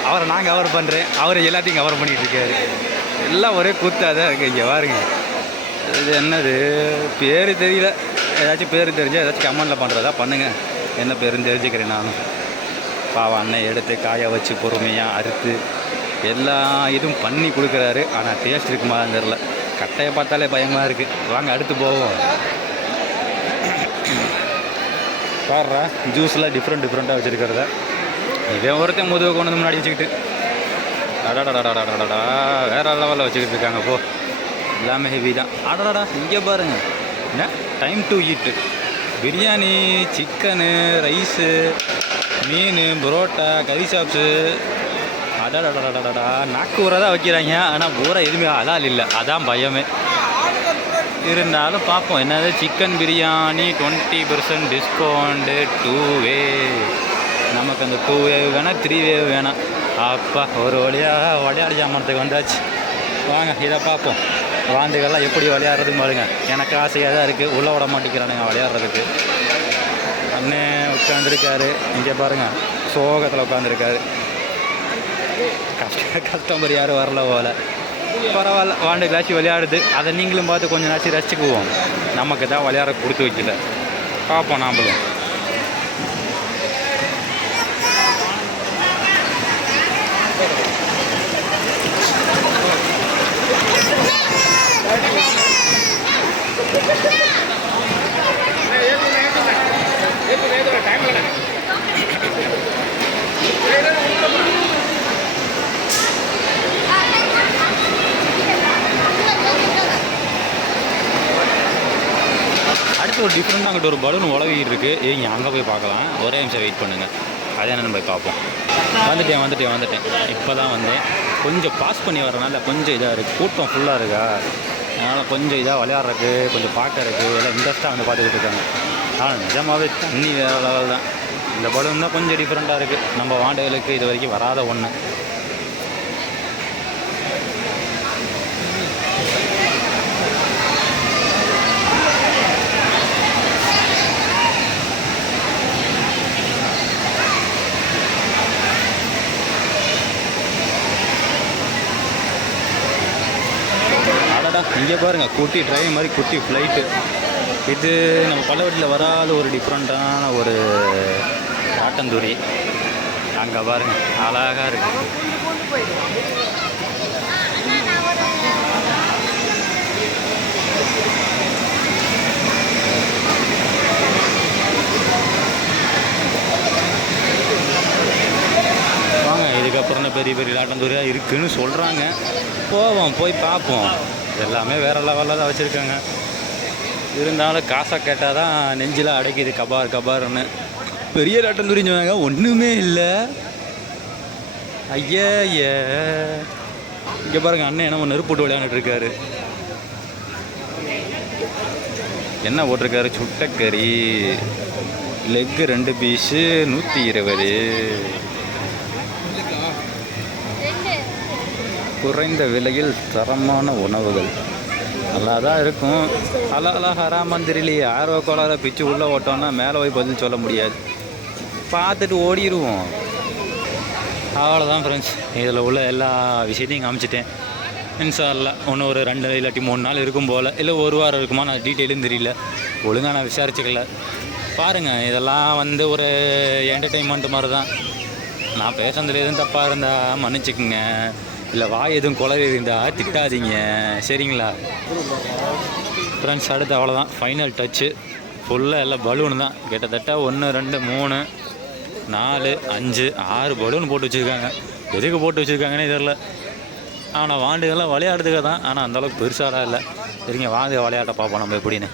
அவரை நான் கவர் பண்ணுறேன், அவர் எல்லாத்தையும் கவர் பண்ணிகிட்டு இருக்காரு. எல்லாம் ஒரே கூத்தாக தான் இருக்குது. இங்கே பாருங்க, இது என்னது பேர் தெரியல. ஏதாச்சும் பேர் தெரிஞ்சால் ஏதாச்சும் கமெண்டில் பண்ணுறதா பண்ணுங்கள். என்ன பேருன்னு தெரிஞ்சுக்கிறேன் நானும். பாவம் அண்ணன் எடுத்து காய வச்சு பொறுமையாக அறுத்து எல்லா இதுவும் பண்ணி கொடுக்குறாரு. ஆனால் டேஸ்ட் இருக்குமான்னு தெரில. கட்டையை பார்த்தாலே பயமாக இருக்குது. வாங்க அடுத்து போவோம். பாடுறா ஜூஸ்லாம் டிஃப்ரெண்ட்டாக வச்சுருக்கிறத இவன் ஒருத்தன் முதுவை கொண்டு வந்து முன்னாடி வச்சுக்கிட்டு அடாடாடாடாடாடா வேறு லெவலில் வச்சுக்கிட்டு இருக்காங்க. போ எல்லாமே ஹெவி தான். அடாடா இங்கே பாருங்கள் என்ன time to eat. Biryani, chicken, rice, மீன், புரோட்டா, கறி சாப்ஸு. அடாடாடாடாடா நாக்கு ஊற தான் வைக்கிறாங்க. ஆனால் ஊற எதுவுமே அலால் இல்லை. அதான் பயமே. இருந்தாலும் பார்ப்போம் என்னது. சிக்கன் பிரியாணி 20% டிஸ்கவுண்ட்டு 2 வே. நமக்கு அந்த 2 வேவ் வேணாம், 3 வேவ் வேணாம். அப்பா ஒரு வழியாக விளையாடி ஜாமானத்துக்கு வந்தாச்சு. வாங்க இதை பார்ப்போம். வாண்டுகள்லாம் எப்படி விளையாடுறதுன்னு பாருங்க. எனக்கு ஆசையாக தான் இருக்குது. உள்ளே விட மாட்டேங்கிறானுங்க விளையாடுறதுக்கு. அண்ணே உட்காந்துருக்காரு. இங்கே பாருங்கள் சோகத்தில் உட்காந்துருக்காரு. கஸ்டமர் யாரும் வரல போல. பரவாயில்ல வாண்டு கிளாச்சு விளையாடுது. அதை நீங்களும் பார்த்து கொஞ்சம் நாச்சு ரசிச்சுக்குவோம். நமக்கு தான் விளையாட கொடுத்து வைக்கல. பார்ப்போம் நாம்பளும். அடுத்து ஒரு டிஃப்ரெண்ட்டாக அங்கிட்ட ஒரு பலூன் உழவிட்டு இருக்குது. இங்கே அங்கே போய் பார்க்கலாம். ஒரே நிமிஷம் வெயிட் பண்ணுங்கள். அதே என்னென்னு போய் பார்ப்போம். வந்துட்டேன். இப்போ தான் வந்தேன். கொஞ்சம் பாஸ் பண்ணி வரனால கொஞ்சம் இதாக இருக்குது. கூட்டம் ஃபுல்லாக இருக்கா. அதனால் கொஞ்சம் இதாக விளையாடுறதுக்கு கொஞ்சம் பார்க்கறதுக்கு எல்லாம் இன்ட்ரெஸ்ட்டாக வந்து பார்த்துக்கிட்டு இருக்காங்க. ஆனால் நிஜமாகவே தண்ணி வேறு லெவல் தான். இந்த பலூன் தான் கொஞ்சம் டிஃப்ரெண்ட்டாக இருக்குது. நம்ம வாண்டுகளுக்கு இது வரைக்கும் வராத ஒன்று. இங்கே பாருங்கள் குட்டி ட்ரெயின் மாதிரி குட்டி ஃப்ளைட்டு. இது நம்ம பல்லவட்டியில் வராத ஒரு டிஃப்ரெண்ட்டான ஒரு ஆட்டந்தூரி. அங்கே பாருங்கள் அழகாக இருக்குது. வாங்க இதுக்கப்புறம் தான் பெரிய ஆட்டந்தூரியாக இருக்குதுன்னு சொல்கிறாங்க. போய் பார்ப்போம். எல்லாமே வேறு லெவலில் தான் வச்சுருக்காங்க. இருந்தாலும் காசை கேட்டால் தான் நெஞ்சில் அடைக்குது கபார்னு. பெரிய ஆட்டந்தூரின்னு சொன்னாங்க. ஒன்றுமே இல்லை. ஐயா இங்கே பாருங்கள் அண்ணன் என்ன நெருப்பு போட்டு விளையாண்டுருக்காரு. என்ன போட்டிருக்காரு? சுட்டக்கறி லெக்கு 2 பீஸு 120. குறைந்த விலையில் தரமான உணவுகள். நல்லா தான் இருக்கும். ஹராமான்னு தெரியலையே. ஆர்வக்கோளார பிச்சு உள்ளே ஓட்டோன்னா மேலே போய் பதில் சொல்ல முடியாது. பார்த்துட்டு ஓடிடுவோம். அவ்வளோதான் ஃப்ரெண்ட்ஸ். இதில் உள்ள எல்லா விஷயத்தையும் காமிச்சிட்டேன். இன்ஷா அல்லாஹ் இன்னும் ஒரு 2 இல்லாட்டி 3 நாள் இருக்கும் போல். இல்லை 1 வாரம் இருக்குமா, நான் டீட்டெயிலும் தெரியல. ஒழுங்காக நான் விசாரிச்சுக்கல. பாருங்கள் இதெல்லாம் ஒரு என்டர்டெயின்மெண்ட் மாதிரி தான். நான் பேசுனதுல எதுவும் தப்பாக இருந்தால் மன்னிச்சுக்குங்க. இல்லை வாய் எதுவும் குளறி இருந்தால் திட்டாதீங்க, சரிங்களா ஃப்ரெண்ட்ஸ்? அடுத்து அவ்வளோதான், ஃபைனல் டச்சு. ஃபுல்லாக எல்லாம் பலூன் தான். கிட்டத்தட்ட 1 2 3 4 5 6 பலூன் போட்டு வச்சுருக்காங்க. எதுக்கு போட்டு வச்சுருக்காங்கன்னே தெரில. ஆனால் வாண்டுகள்லாம் விளையாடுறதுக்காக தான். ஆனால் அந்தளவுக்கு பெருசாக இல்லை. சரிங்க வாங்க விளையாட்ட பார்ப்போம் நம்ம எப்படின்னு.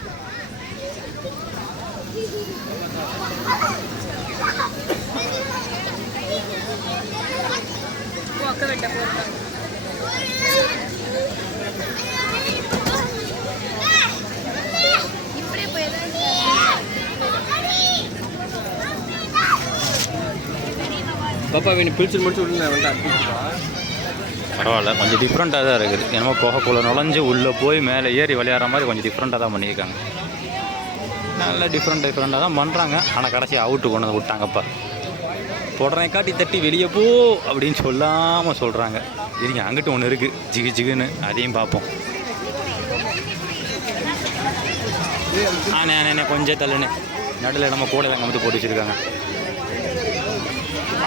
பாப்பா வேணும் பிடிச்சி முடிச்சு விட்டு வேண்டாம். பரவாயில்ல, கொஞ்சம் டிஃப்ரெண்ட்டாக தான் இருக்குது. என்னமோ குகைக்குள்ளே நுழைஞ்சு உள்ளே போய் மேலே ஏறி விளையாடுற மாதிரி கொஞ்சம் டிஃப்ரெண்ட்டாக தான் பண்ணியிருக்காங்க. நல்லா டிஃப்ரெண்ட்டாக தான் பண்ணுறாங்க. ஆனால் கடைசி அவுட்டு கொண்டு வந்து விட்டாங்கப்பா. போடுறேன் காட்டி தட்டி வெளியே போ அப்படின்னு சொல்லாமல் சொல்கிறாங்க. இருங்க அங்கிட்ட ஒன்று இருக்குது ஜிகுன்னு, அதையும் பார்ப்போம். அண்ணே கொஞ்சம் தள்ளுண்ணே. நடுவில் நம்ம கூட தான் வந்து போட்டு வச்சுருக்காங்க.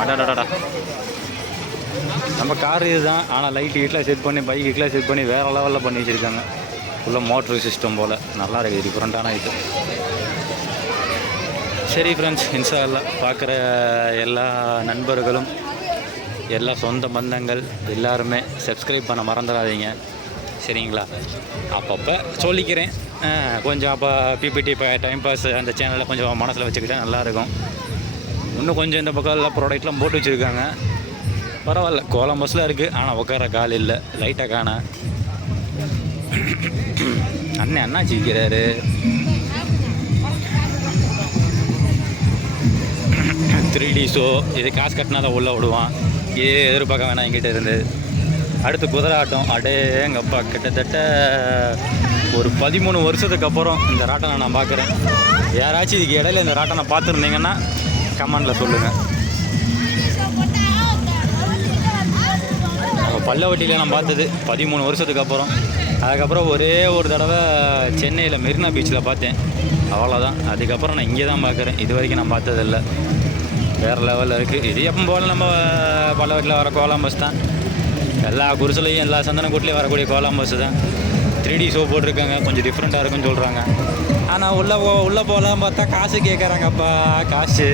அடாடாடா, நம்ம கார் இதுதான். ஆனால் லைட் வீட்டில் செட் பண்ணி, பைக் வீட்டில் செட் பண்ணி வேறு லெவலில் பண்ணி வச்சுருக்காங்க. உள்ள மோட்ரு சிஸ்டம் போல் நல்லா இருக்குது. டிஃப்ரெண்ட்டான இது. சரி ஃப்ரெண்ட்ஸ், இன்ஷா அல்லாஹ் பார்க்குற எல்லா நண்பர்களும், எல்லா சொந்த பந்தங்கள் எல்லாருமே சப்ஸ்கிரைப் பண்ண மறந்துடாதீங்க, சரிங்களா? அப்பப்போ சொல்லிக்கிறேன். கொஞ்சம் அப்போ பிபிடி டைம் பாஸ் அந்த சேனலில் கொஞ்சம் மனசில் வச்சுக்கிட்டா நல்லாயிருக்கும். இன்னும் கொஞ்சம் இந்த பக்கம் எல்லாம் ப்ராடக்ட்லாம் போட்டு வச்சுருக்காங்க. பரவாயில்ல, கோலம் பஸ்ஸில் இருக்குது. ஆனால் உட்கார கால் இல்லை, லைட்டாக காண. அண்ணா சிரிக்கிறாரு. 3D ஷோ இது காசு கட்டினா தான் உள்ளே விடுவான். எதிர்பார்க்க வேணாம் என்கிட்ட இருந்து. அடுத்து குதிரை ஆட்டம். எங்கப்பா, கிட்டத்தட்ட ஒரு 13 வருஷத்துக்கு அப்புறம் இந்த ராட்டனை நான் பார்க்குறேன். யாராச்சும் இதுக்கு இடையில இந்த ராட்டனை பார்த்துருந்தீங்கன்னா கமெண்டில் சொல்லுங்கள். நம்ம பல்லவட்டியில் நான் பார்த்தது 13 வருஷத்துக்கு அப்புறம். அதுக்கப்புறம் ஒரே ஒரு தடவை சென்னையில் மெரினா பீச்சில் பார்த்தேன், அவ்வளோதான். அதுக்கப்புறம் நான் இங்கே தான் பார்க்குறேன். இது வரைக்கும் நான் பார்த்ததில்லை. வேறு லெவலில் இருக்குது. இது எப்போ போல் நம்ம பல்லவட்டியில் வர கோலம் பஸ் தான். எல்லா குருசுலையும் எல்லா சந்தன கூட்டிலையும் வரக்கூடிய கோலம் பஸ் தான். 3D ஷோ போட்டிருக்காங்க. கொஞ்சம் டிஃப்ரெண்ட்டாக இருக்குன்னு சொல்கிறாங்க. ஆனால் உள்ளே போகலாம் பார்த்தா காசு கேட்குறாங்கப்பா, காசு.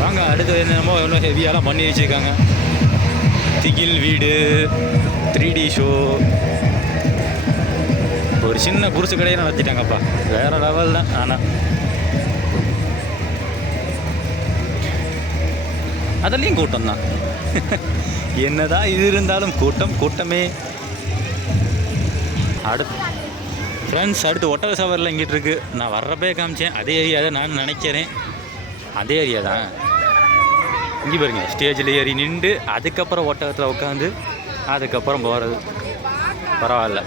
வாங்க, அடுத்து என்னமோ எவ்வளோ ஹெவியாலாம் பண்ணி வச்சுருக்காங்க. திகில் வீடு, 3D ஷோ, ஒரு சின்ன குருசு கடையை நடத்திட்டாங்கப்பா. வேறு லெவல் தான். ஆனால் அதுலேயும் கூட்டம் தான். என்னதான் இது இருந்தாலும் கூட்டமே. ஃப்ரெண்ட்ஸ், அடுத்து ஒட்டக சவாரில் இங்கிட்டு இருக்குது. நான் வர்றப்பே காமிச்சேன். அதே ஏரியா தான் நான் நினைக்கிறேன். அதே ஏரியா தான். இங்கே பாருங்க, ஸ்டேஜில் ஏறி நின்று அதுக்கப்புறம் ஒட்டகத்தில் உட்காந்து அதுக்கப்புறம் போகிறது. பரவாயில்ல.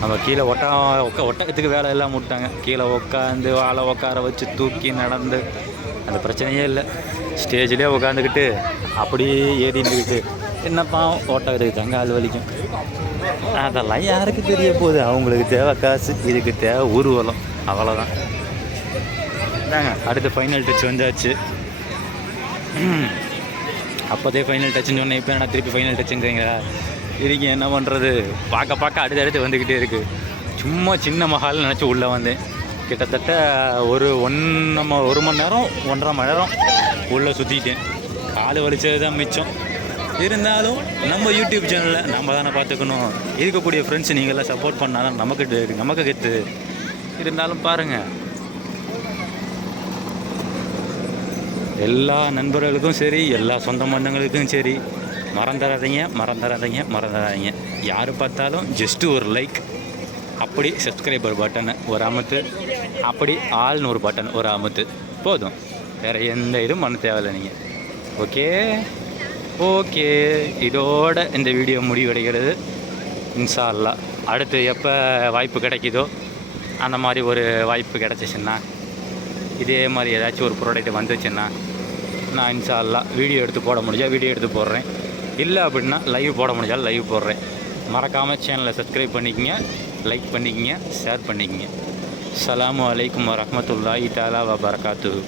நம்ம கீழே ஒட்டகத்துக்கு வேலை எல்லாம் விட்டாங்க. கீழே உட்காந்து வாழை உட்கார வச்சு தூக்கி நடந்து அந்த பிரச்சனையே இல்லை. ஸ்டேஜ்லேயே உட்காந்துக்கிட்டு அப்படியே ஏறி நின்றுக்கிட்டு என்னப்பா ஒட்டகத்துக்கு தங்க ஆள் வலிக்கும். அதெல்லாம் யாருக்கு தெரிய போகுது? அவங்களுக்கு தேவை காசு, இதுக்கு தேவை ஊர்வலம், அவ்வளோதான். தாங்க, அடுத்து ஃபைனல் டச் வந்தாச்சு. அப்போதே ஃபைனல் டச்சுன்னு சொன்னேன். இப்போ நான் திருப்பி ஃபைனல் டச்சுங்கிறீங்களா? இருக்கீங்க, என்ன பண்ணுறது? பார்க்க அடுத்தடுத்து வந்துக்கிட்டே இருக்குது. சும்மா சின்ன மஹால்னு நினச்சி உள்ளே வந்தேன். கிட்டத்தட்ட ஒரு மணி நேரம் 1.5 மணி நேரம் உள்ளே சுற்றிட்டேன். கால் வலிச்சது தான் மிச்சம். இருந்தாலும் நம்ம யூடியூப் சேனலில் நம்ம தானே பார்த்துக்கணும். இருக்கக்கூடிய ஃப்ரெண்ட்ஸ் நீங்கள்லாம் சப்போர்ட் பண்ணால் தான் நமக்கு கெத்து. இருந்தாலும் பாருங்கள், எல்லா நண்பர்களுக்கும் சரி, எல்லா சொந்த பந்தங்களுக்கும் சரி, மறந்துடாதீங்க. யார் பார்த்தாலும் ஜஸ்ட்டு ஒரு லைக், அப்படி சப்ஸ்கிரைபர் பட்டனை ஒரு அமுத்து, அப்படி ஆள்னு ஒரு பட்டன் ஒரு அமுத்து போதும். வேறு எந்த இதுவும் பண்ண தேவையில்லை நீங்கள். ஓகே, இதோட இந்த வீடியோ முடிவடைகிறது. இன்ஷா அல்லாஹ் அடுத்து எப்போ வாய்ப்பு கிடைக்குதோ அந்த மாதிரி ஒரு வாய்ப்பு கிடச்சிச்சின்னா, இதே மாதிரி ஏதாச்சும் ஒரு ப்ராடக்ட் வந்துச்சுன்னா நான் இன்ஷா அல்லாஹ் வீடியோ எடுத்து போட முடிஞ்சால் வீடியோ எடுத்து போடுறேன். இல்லை அப்படின்னா லைவ் போட முடிஞ்சாலும் லைவ் போடுறேன். மறக்காமல் சேனலை சப்ஸ்கிரைப் பண்ணிக்கங்க, லைக் பண்ணிக்கங்க, ஷேர் பண்ணிக்கங்க. அஸ்ஸலாமு அலைக்கும் வரஹ்மத்துல்லாஹி தஆலா வபரகாத்துஹு.